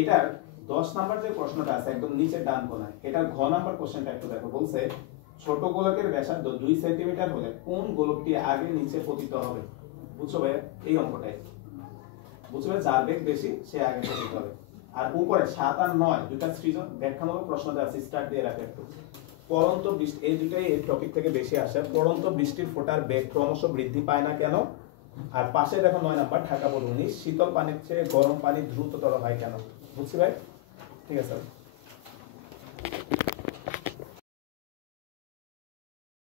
এটার 10 নাম্বার যে প্রশ্নটা আছে একদম নিচে ডান কোণায়, এটার ঘ নাম্বার কোশ্চেনটা একটু দেখো। বলছে ছোট গোলকের ব্যাসার্ধ 2 সেন্টিমিটার হলে কোন গোলকটি আগে নিচে পতিত হবে? বুঝছো ভাই এই অঙ্কটাই। বুঝবে যার বেগ বেশি সে আগে সঠিক হবে। আর উপরে 7 আর 9 দুটো সৃজন ব্যাখ্যামূলক প্রশ্ন দেওয়া আছে, স্টার্ট দিয়ে রাখে একটু। পড়ন্ত বৃষ্টি, এই দুটাই এই টপিক থেকে বেশি আসে। পড়ন্ত বৃষ্টির ফোঁটার বেগ ক্রমশ বৃদ্ধি পায় না কেন? আর পাশে দেখো 9 নাম্বার ঢাকা বোর্ড 19, শীতল পানির চেয়ে গরম পানি দ্রুততর হয় কেন? বুঝছি ভাই? ঠিক আছে।